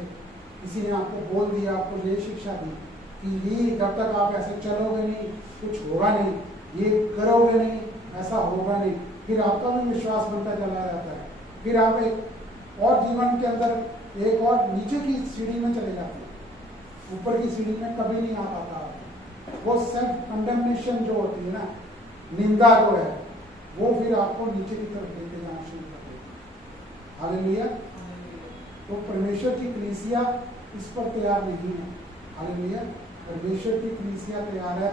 किसी ने आपको बोल दिया, आपको ये शिक्षा दी कि ये जब तक आप ऐसे चलोगे नहीं कुछ होगा नहीं, ये करोगे नहीं ऐसा होगा नहीं, फिर आपका भी विश्वास बनता चला जाता है, फिर आप एक और जीवन के अंदर एक और नीचे की सीढ़ी में चले जाते हैं, ऊपर की सीढ़ी में कभी नहीं आ पाता। वो सेल्फ कंडेमनेशन जो होती है ना, निंदा जो है, वो फिर आपको नीचे की तरफ लेके जाना शुरू कर देती है। हालेलुया। तो परमेश्वर की कलीसिया इस पर तैयार नहीं है। हालेलुया। परमेश्वर की कलीसिया तैयार है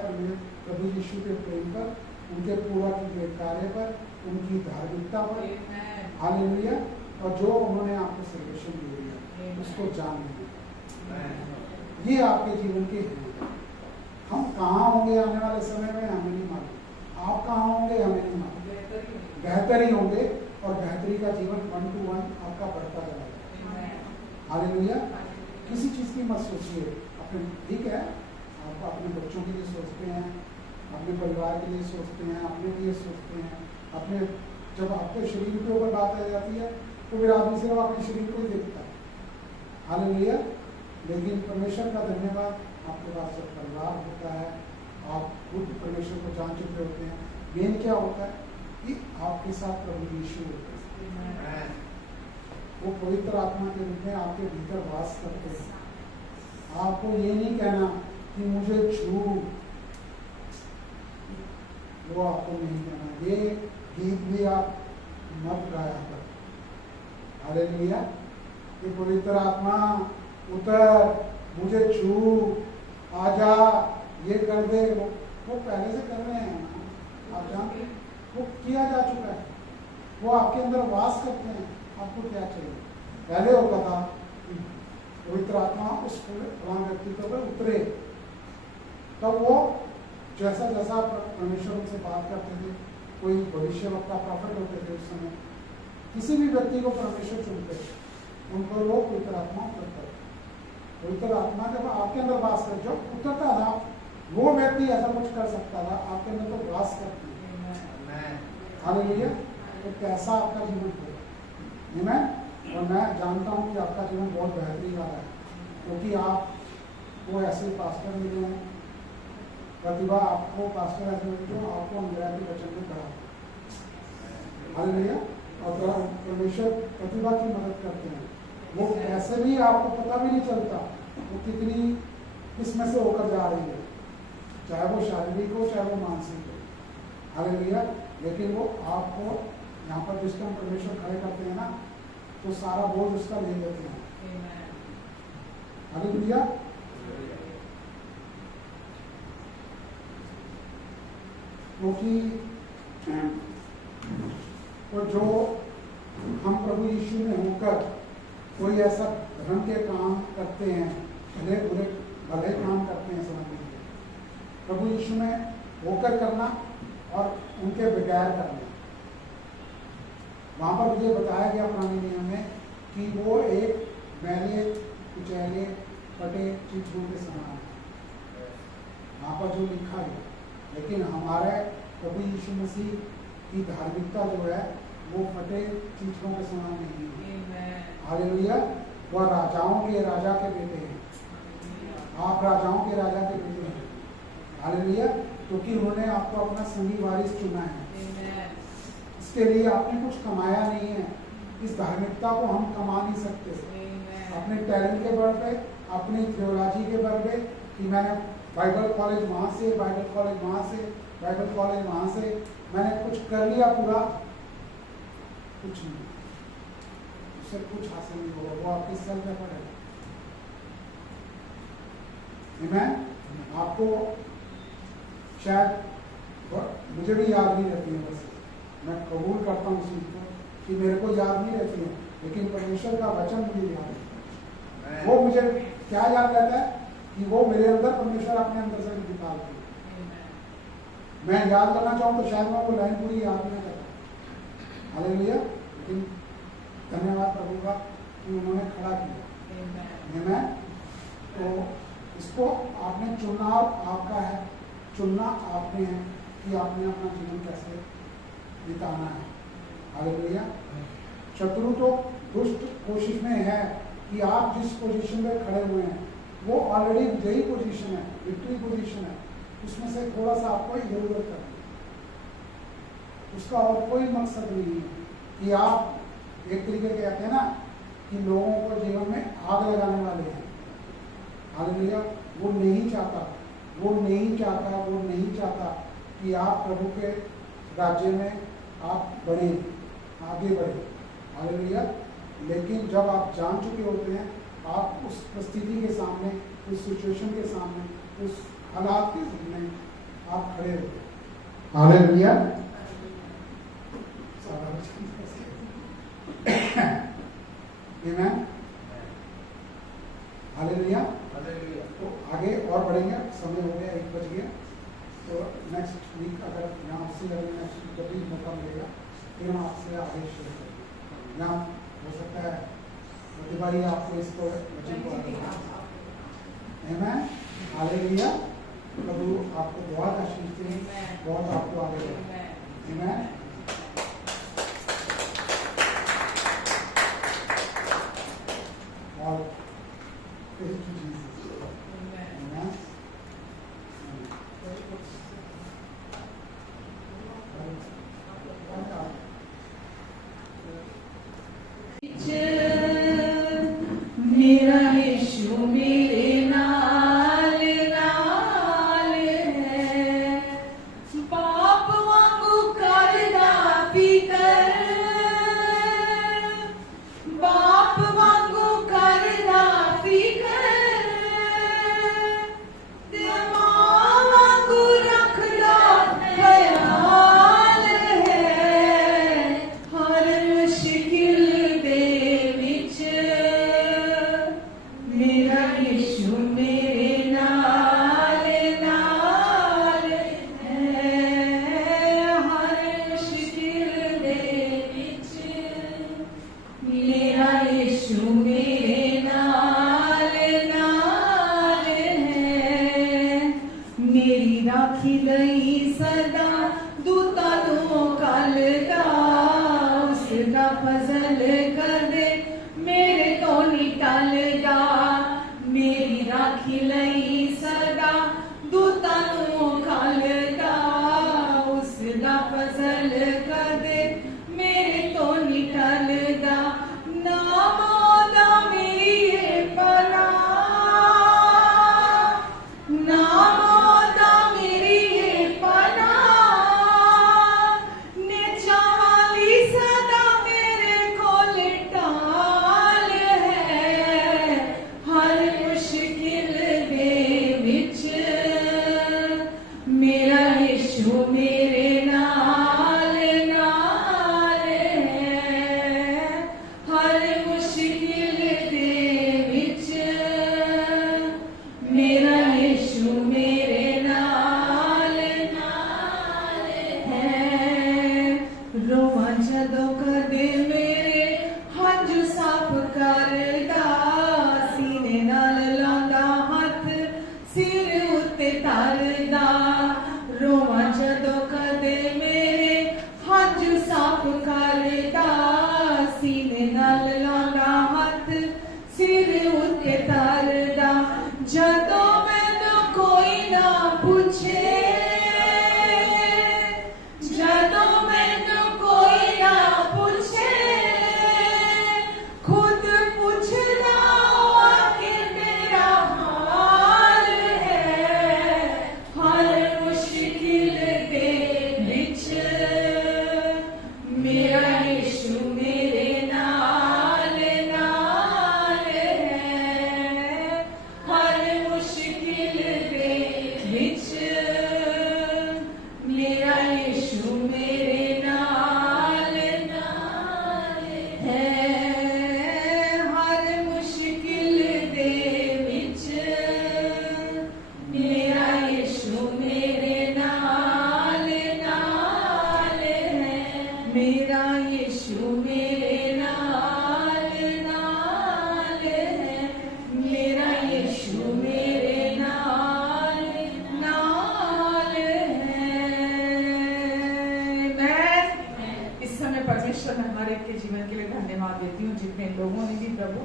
प्रभु यीशु के प्रेम पर, उनके पूरा किए कार्य पर, उनकी धार्मिकता पर। हालेलुया। और जो उन्होंने आपको सल्वेशन दी है उसको जान लिया, ये आपके जीवन के हैं। हम कहाँ होंगे आने वाले समय में हमें नहीं मालूम, आप कहाँ होंगे हमें नहीं मालूम, बेहतर ही होंगे और बेहतरी का जीवन 1 to 1 आपका बढ़ता जाएगा। हालेलुया। किसी चीज़ की मत सोचिए अपने, ठीक है आप अपने बच्चों के लिए सोचते हैं, अपने परिवार के लिए सोचते हैं, अपने लिए सोचते हैं, अपने जब आपके शरीर के ऊपर बात आ जाती है तो फिर आदमी सिर्फ अपने शरीर को ही देखता है। हालेलुया। लेकिन परमेश्वर का धन्यवाद, आपके पास जब परिवार होता है, आप खुद परमेश्वर को जान चुके होते हैं। मेन क्या होता है कि आपके साथ प्रभु यीशु होते हैं, वो पवित्र आत्मा के रूप में आपके भीतर वास करते हैं। आपको ये नहीं कहना कि मुझे छू, वो आपको नहीं कहना। ये गीत भी आप मत गाया कर। हालेलुया। ये पवित्र आत्मा उतर, मुझे छू, आजा, ये कर दे, वो पहले से कर रहे हैं ना, आप जानते हैं, वो किया जा चुका है, वो आपके अंदर वास करते हैं। आपको क्या चाहिए? पहले होता था कि पवित्र आत्मा उस फलां व्यक्तित्व पर उतरे, तब वो जैसा जैसा परमेश्वर उनसे बात करते थे, कोई भविष्यवक्ता प्रॉफिट होते थे उस समय, किसी भी व्यक्ति को परमेश्वर चुनते उन पर वो पवित्र आत्मा उतरता। पवित्र आत्मा जब आपके अंदर वास कर, जो उतरता था वो व्यक्ति ऐसा कुछ कर सकता था, आपके अंदर तो वास करती है। हालेलुया। तो कैसा आपका जीवन होगा? और मैं जानता हूँ कि आपका जीवन बहुत बेहतरीन वाला है, क्योंकि आपको ऐसे पास्टर मिले हैं, प्रतिभा आपको पास्टर ऐसे मिले जो आपको अंग्रेजी के वचन में पढ़ा। हालेलुया। और परमेश्वर प्रतिभा की मदद करते हैं, वो ऐसे भी आपको पता भी नहीं चलता वो कितनी इसमें से होकर जा रही है, चाहे वो शारीरिक हो चाहे वो मानसिक हो। हालेलुया। लेकिन वो आपको यहाँ पर जिस टाइम परमेश्वर खड़े करते हैं ना, तो सारा बोझ उसका ले लेते हैं। हालेलुया। क्योंकि तो जो हम प्रभु यीशु में होकर कोई ऐसा धर्म के काम करते हैं, भले बुरे भले काम करते हैं, समझ लीजिए प्रभु यीशु में होकर करना और उनके बगैर करना। वहाँ पर मुझे बताया गया पुराने नियम में कि वो एक मैले कुचैले फटे चीजों के समान है, वहाँ पर जो लिखा है। लेकिन हमारे प्रभु यीशु मसीह की धार्मिकता जो है वो फटे चीजों के समान नहीं है। हालेलुया। वह राजाओं के राजा के बेटे हैं, आप राजाओं के राजा के बेटे हैं। हालेलुया। क्योंकि उन्होंने आपको अपना संगी वारिस चुना है। इसके लिए आपने कुछ कमाया नहीं है, इस धार्मिकता को हम कमा नहीं सकते अपने टैलेंट के बल पे, अपनी थियोलॉजी के बल पे कि मैंने बाइबल कॉलेज वहाँ से, बाइबल कॉलेज वहाँ से, बाइबल कॉलेज वहाँ से, मैंने कुछ कर लिया पूरा, कुछ नहीं, उससे कुछ हासिल नहीं होगा। वो आपके सेल्फ एफर्ट है। आपको शायद मुझे भी याद नहीं रहती है, बस मैं कबूल करता हूँ इस चीज को कि मेरे को याद नहीं रहती है, लेकिन परमेश्वर का वचन मुझे याद है। वो मुझे क्या याद रहता है कि वो मेरे अंदर परमेश्वर अपने अंदर से निकालते हैं। मैं याद करना चाहूँ तो शायद मैं वो लाइन पूरी याद नहीं करता। हालेलुया। लेकिन धन्यवाद प्रभु का कि उन्होंने खड़ा किया। तो इसको आपने चुनना आपका है, चुनना आपने है कि आपने अपना जीवन कैसे बिताना है। हालेलुया। शत्रु तो दुष्ट कोशिश में है कि आप जिस पोजीशन में खड़े हुए हैं वो ऑलरेडी विजयी पोजीशन है, विक्ट्री पोजीशन है, उसमें से थोड़ा सा आपको इधर उधर करना है। उसका और कोई मकसद नहीं है कि आप एक तरीके कहते हैं ना कि लोगों को जीवन में आग लगाने वाले हैं। हालेलुया। वो नहीं चाहता, वो नहीं चाहता, वो नहीं चाहता कि आप प्रभु के राज्य में आप बढ़े, आगे बढ़े। हालेलुया। लेकिन जब आप जान चुके होते हैं, आप उस परिस्थिति के सामने, उस सिचुएशन के सामने, उस हालात के सामने आप खड़े होते हैं। हालेलुया। आमीन। हालेलुया। तो आगे और बढ़ेंगे, समय हो गया, 1 बज गया। तो नेक्स्ट वीक अगर यहाँ से नेक्स्ट वीक जब भी मौका मिलेगा फिर हम आपसे आगे शेयर करेंगे। यहाँ हो सकता है प्रतिभा ही आपको इसको वचन को आमीन। हालेलुया। प्रभु आपको बहुत आशीष दें, बहुत आपको आगे बढ़े। आमीन। और मेरा यीशु मेरे नाल नाल है, पाप वांगू करदा परमेश्वर मैं हर एक के जीवन के लिए धन्यवाद देती हूँ, जितने लोगों ने भी प्रभु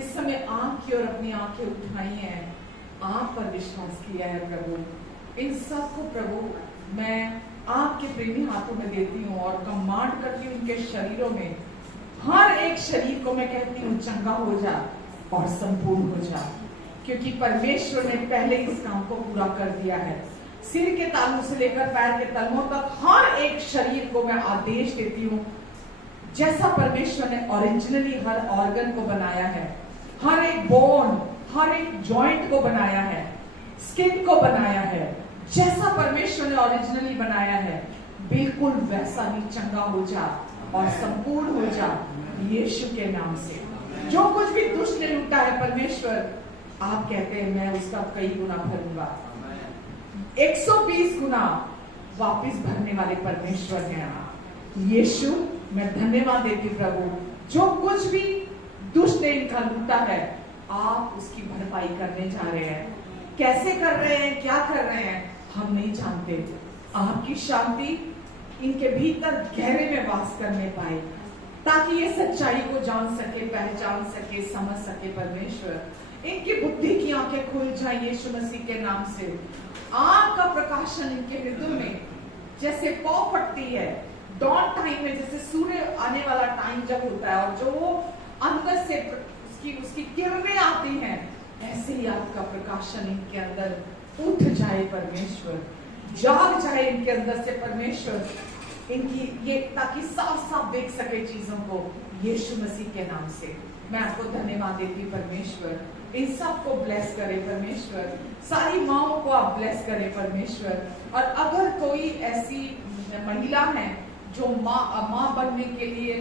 इस समय आंख की और अपनी आंखें उठाई हैं, आप पर विश्वास किया है प्रभु, इन सबको प्रभु मैं आपके प्रेमी हाथों में देती हूँ और कमांड करती हूँ इनके शरीरों में, हर एक शरीर को मैं कहती हूँ चंगा हो जा और संपूर्ण हो जा, क्योंकि परमेश्वर ने पहले इस काम को पूरा कर दिया है। सिर के तालू से लेकर पैर के तलवों तक हर एक शरीर को मैं आदेश देती हूँ, जैसा परमेश्वर ने ओरिजिनली हर ऑर्गन को बनाया है, हर एक बोन, हर एक जॉइंट को बनाया है, स्किन को बनाया है, जैसा परमेश्वर ने ओरिजिनली बनाया है, बिल्कुल वैसा ही चंगा हो जा और संपूर्ण हो जा यीशु के नाम से। जो कुछ भी दुष्ट ने लूटा है परमेश्वर, आप कहते हैं मैं उसका कई गुना भरूंगा, 120 गुना वापस भरने वाले परमेश्वर हैं आप। यीशु मैं धन्यवाद देती प्रभु, जो कुछ भी दुष्ट ने इनका लूटा है आप उसकी भरपाई करने जा रहे हैं। कैसे कर रहे हैं, क्या कर रहे हैं हम नहीं जानते। आपकी शांति इनके भीतर गहरे में वास करने पाए, ताकि ये सच्चाई को जान सके, पहचान सके, समझ सके। परमेश्वर इनकी बुद्धि की आंखें खुल जाए यीशु मसीह के नाम से। आग का प्रकाशन इनके हृदय में जैसे पौ फटती है डॉन टाइम में, जैसे सूर्य आने वाला टाइम जब होता है और जो वो अंदर से उसकी किरणें आती हैं, ऐसे ही आपका प्रकाशन इनके अंदर उठ जाए परमेश्वर, जाग जाए इनके अंदर से परमेश्वर, इनकी ये ताकि साफ साफ देख सके चीजों को यीशु मसीह के नाम से। मैं आपको धन्यवाद देती हूँ परमेश्वर, इन सबको ब्लेस करे परमेश्वर, सारी माओं को आप ब्लेस करें परमेश्वर। और अगर कोई ऐसी महिला है जो माँ बनने के लिए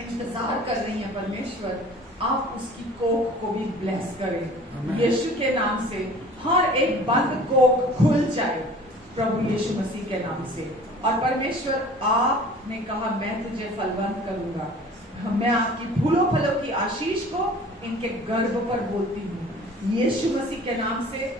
इंतजार कर रही है परमेश्वर, आप उसकी कोख को भी ब्लेस करें यीशु के नाम से। हर एक बंद कोख खुल जाए प्रभु यीशु मसीह के नाम से। और परमेश्वर आपने कहा मैं तुझे फलवंत करूंगा, मैं आपकी फूलों फलों की आशीष को इनके गर्भ पर बोलती हूँ यीशु मसीह के नाम से।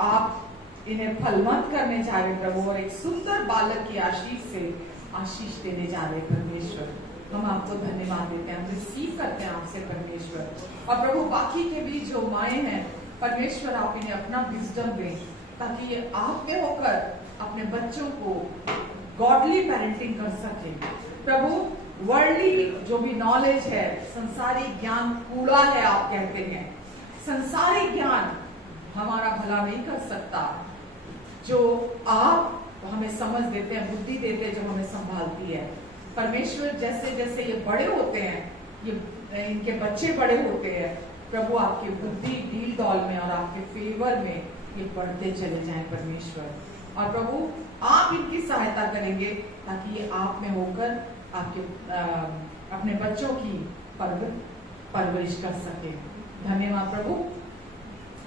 आप इन्हें फलवंत करने जा रहे प्रभु, और एक सुंदर बालक की आशीष से आशीष देने जा रहे परमेश्वर। हम आपको धन्यवाद देते हैं, हम रिसीव करते हैं आपसे परमेश्वर। और प्रभु बाकी के भी जो माएँ हैं परमेश्वर, आप इन्हें अपना विजडम दें, ताकि ये आप में होकर अपने बच्चों को गॉडली पेरेंटिंग कर सके प्रभु। वर्ल्डली जो भी नॉलेज है, संसारी ज्ञान कूड़ा है आप कहते हैं, संसारी ज्ञान हमारा भला नहीं कर सकता। जो आप हमें समझ देते हैं, बुद्धि देते हैं, जो हमें संभालती है परमेश्वर। जैसे जैसे ये बड़े होते हैं, ये इनके बच्चे बड़े होते हैं प्रभु, आपकी बुद्धि डील डॉल में और आपके फेवर में ये बढ़ते चले जाएं परमेश्वर। और प्रभु आप इनकी सहायता करेंगे ताकि ये आप में होकर आपके अपने बच्चों की परवरिश कर सके। धन्यवाद प्रभु,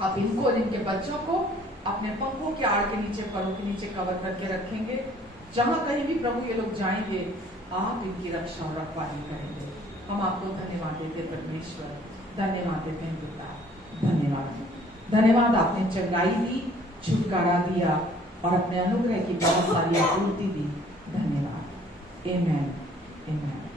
आप इनको और इनके बच्चों को अपने पंखों के आड़ के नीचे, परों के नीचे कवर करके रखेंगे। जहां कहीं भी प्रभु ये लोग जाएंगे, आप इनकी रक्षा और रखवाली करेंगे। हम आपको धन्यवाद देते परमेश्वर, धन्यवाद देते हैं पिता, धन्यवाद। धन्यवाद आपने चंगाई दी, छुटकारा दिया और अपने अनुग्रह की बहुत सारी आपूर्ति दी। धन्यवाद। आमेन, आमेन।